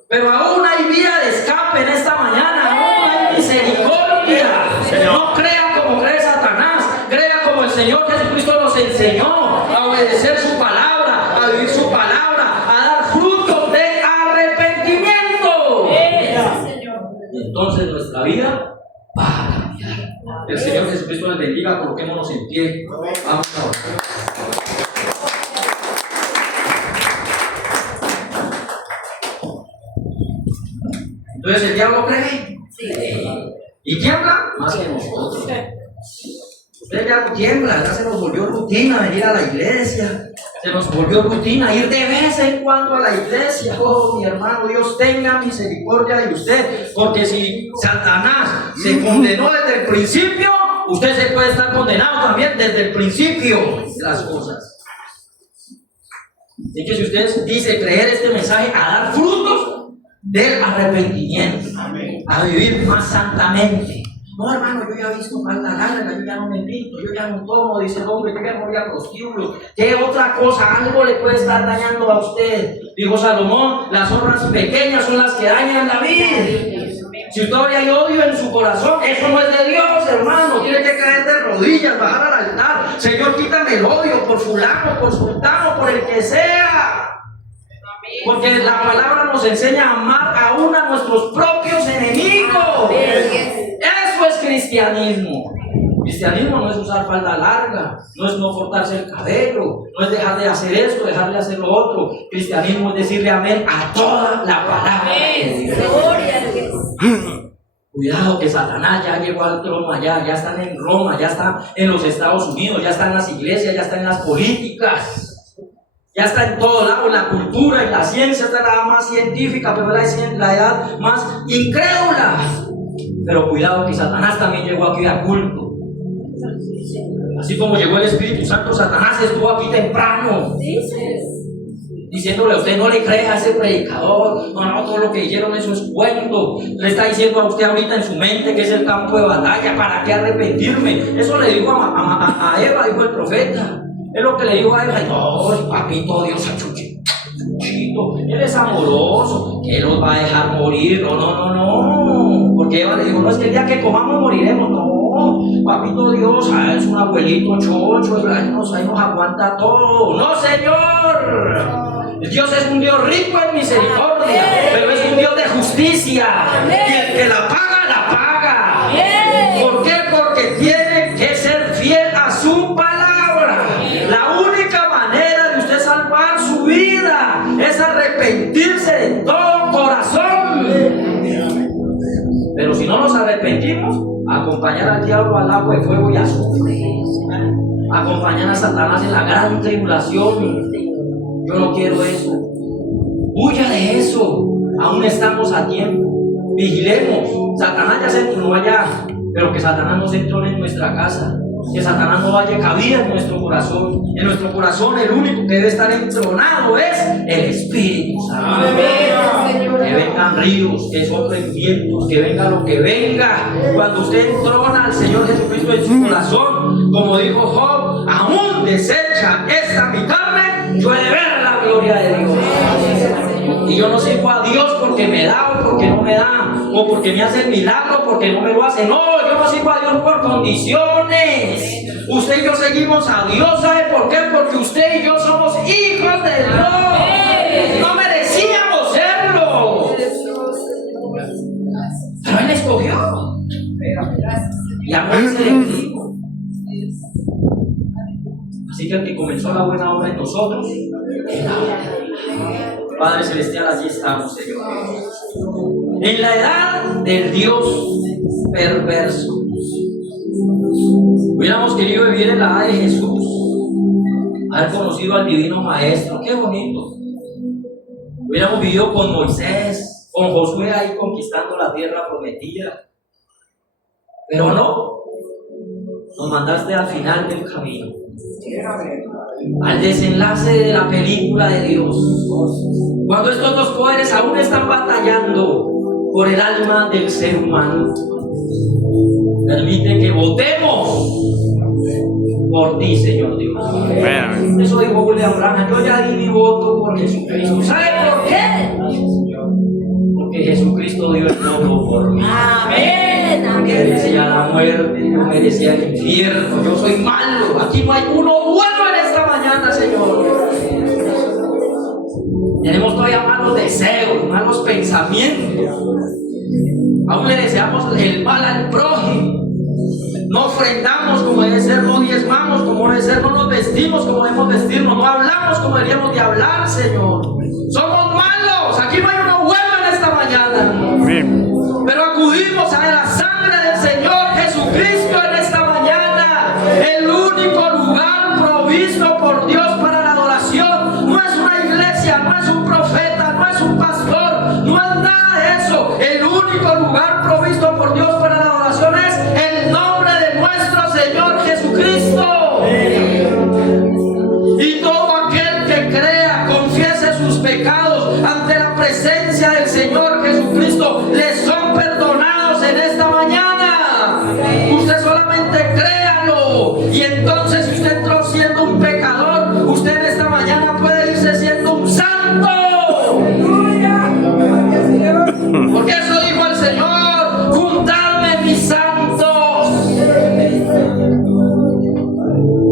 Pero aún hay vía de escape en esta mañana, aún hay misericordia. No crea como cree Satanás, crea como el Señor Jesucristo nos enseñó a obedecer su palabra, a vivir su palabra, a dar frutos de arrepentimiento. Y entonces nuestra vida va a cambiar. El Señor Jesucristo les bendiga, coloquémonos en pie. Vamos a orar. Entonces el diablo cree. ¿Y tiembla? Más que nosotros. Usted ya tiembla, ya se nos volvió rutina venir a la iglesia. Se nos volvió rutina ir de vez en cuando a la iglesia. Oh, mi hermano, Dios tenga misericordia de usted. Porque si Satanás se condenó desde el principio, usted se puede estar condenado también desde el principio de las cosas. Así que si usted dice creer este mensaje a dar frutos del arrepentimiento, a vivir más santamente. No, hermano, yo ya he visto falta larga, yo ya no me pinto, yo ya no tomo, dice el hombre, yo ya no voy a prostíbulos. ¿Qué otra cosa? Algo le puede estar dañando a usted. Dijo Salomón, las obras pequeñas son las que dañan la vida. Si todavía hay odio en su corazón, eso no es de Dios, hermano. Tiene que caer de rodillas, bajar al altar. Señor, quítame el odio por fulano, por sultano, por el que sea. Porque la palabra nos enseña a amar aún a nuestros propios enemigos. Eso es cristianismo. Cristianismo no es usar falda larga, no es no cortarse el cabello, no es dejar de hacer esto, dejar de hacer lo otro. Cristianismo es decirle amén a toda la palabra de Dios. Cuidado que Satanás ya llegó al trono allá, ya están en Roma, ya están en los Estados Unidos, ya están en las iglesias, ya están en las políticas. Ya está en todo lado, en la cultura, en la ciencia, está en la edad más científica, pero es la edad más incrédula. Pero cuidado que Satanás también llegó aquí a culto. Así como llegó el Espíritu Santo, Satanás estuvo aquí temprano. Diciéndole a usted, no le crea a ese predicador, no, todo lo que dijeron eso es cuento. Le está diciendo a usted ahorita en su mente que es el campo de batalla, ¿para qué arrepentirme? Eso le dijo a Eva, dijo el profeta. Es lo que le digo a Eva, no, papito Dios, chuchito, él es amoroso, que nos va a dejar morir, no, porque Eva le dijo, no, es que el día que comamos moriremos, no, papito Dios, es un abuelito chocho, ahí nos aguanta todo, no señor, Dios es un Dios rico en misericordia, pero es un Dios de justicia, y el que la paga, ¿por qué? Porque tiene que ser fiel a su palabra. La única manera de usted salvar su vida es arrepentirse de todo corazón. Pero si no nos arrepentimos, acompañar al diablo al agua de fuego y azufre, acompañar a Satanás en la gran tribulación. Yo no quiero eso. Huya de eso. Aún estamos a tiempo. Vigilemos. Satanás ya se entró allá, pero que Satanás no se entrone en nuestra casa. Que Satanás no vaya cabida en nuestro corazón. En nuestro corazón el único que debe estar entronado es el Espíritu Santo. Que vengan ríos, que soplen vientos, que venga lo que venga. Cuando usted entrona al Señor Jesucristo en su corazón, como dijo Job, aún deshecha esta mi carne, yo he de ver la gloria de Dios. Y yo no sirvo a Dios porque me da o porque no me da, o porque me hace el milagro o porque no me lo hace. No, yo no sirvo a Dios por condiciones. Usted y yo seguimos a Dios, ¿sabe por qué? Porque usted y yo somos hijos de Dios. No merecíamos serlo, pero Él escogió y amó y se bendijo. Así que el que comenzó la buena obra en nosotros, Padre Celestial, allí estamos, Señor. En la edad del Dios perverso, hubiéramos querido vivir en la edad de Jesús, haber conocido al Divino Maestro. Qué bonito. Hubiéramos vivido con Moisés, con Josué ahí conquistando la tierra prometida. Pero no. nos mandaste al final del camino, al desenlace de la película de Dios. Cuando estos dos poderes aún están batallando por el alma del ser humano, permite que votemos por ti, Señor Dios. Eso dijo William Branham: yo ya di mi voto por Jesucristo. ¿Sabe por qué? Porque Jesucristo dio el voto por mí. Amén. Yo Amén. merecía la muerte, yo merecía el infierno, yo soy malo. Aquí no hay uno bueno en esta mañana, Señor. Tenemos todavía malos deseos, malos pensamientos. Aún le deseamos el mal al prójimo. No ofrendamos como debe ser, no diezmamos como debe ser, no nos vestimos como debemos vestirnos, no hablamos como deberíamos de hablar, Señor. Somos malos, aquí no hay uno bueno en esta mañana. Pero acudimos a la sangre del Señor Jesucristo en esta mañana, el único lugar provisto por Dios para la adoración. No es una iglesia, no es un profeta, no es un pastor, no es nada de eso. El único lugar provisto por Dios para la adoración es el nombre de nuestro Señor Jesucristo. Y todo aquel que crea, confiese sus pecados ante la presencia del Señor Jesucristo, les son perdonados en esta mañana. Usted solamente créalo, y entonces si usted entró siendo un pecador, usted en esta mañana puede irse siendo un santo. Porque eso dijo el Señor: juntadme mis santos.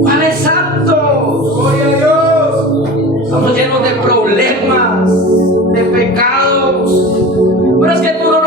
¿Cuáles santos? Gloria a Dios. Estamos llenos de problemas, de pecados. Pero es que tú no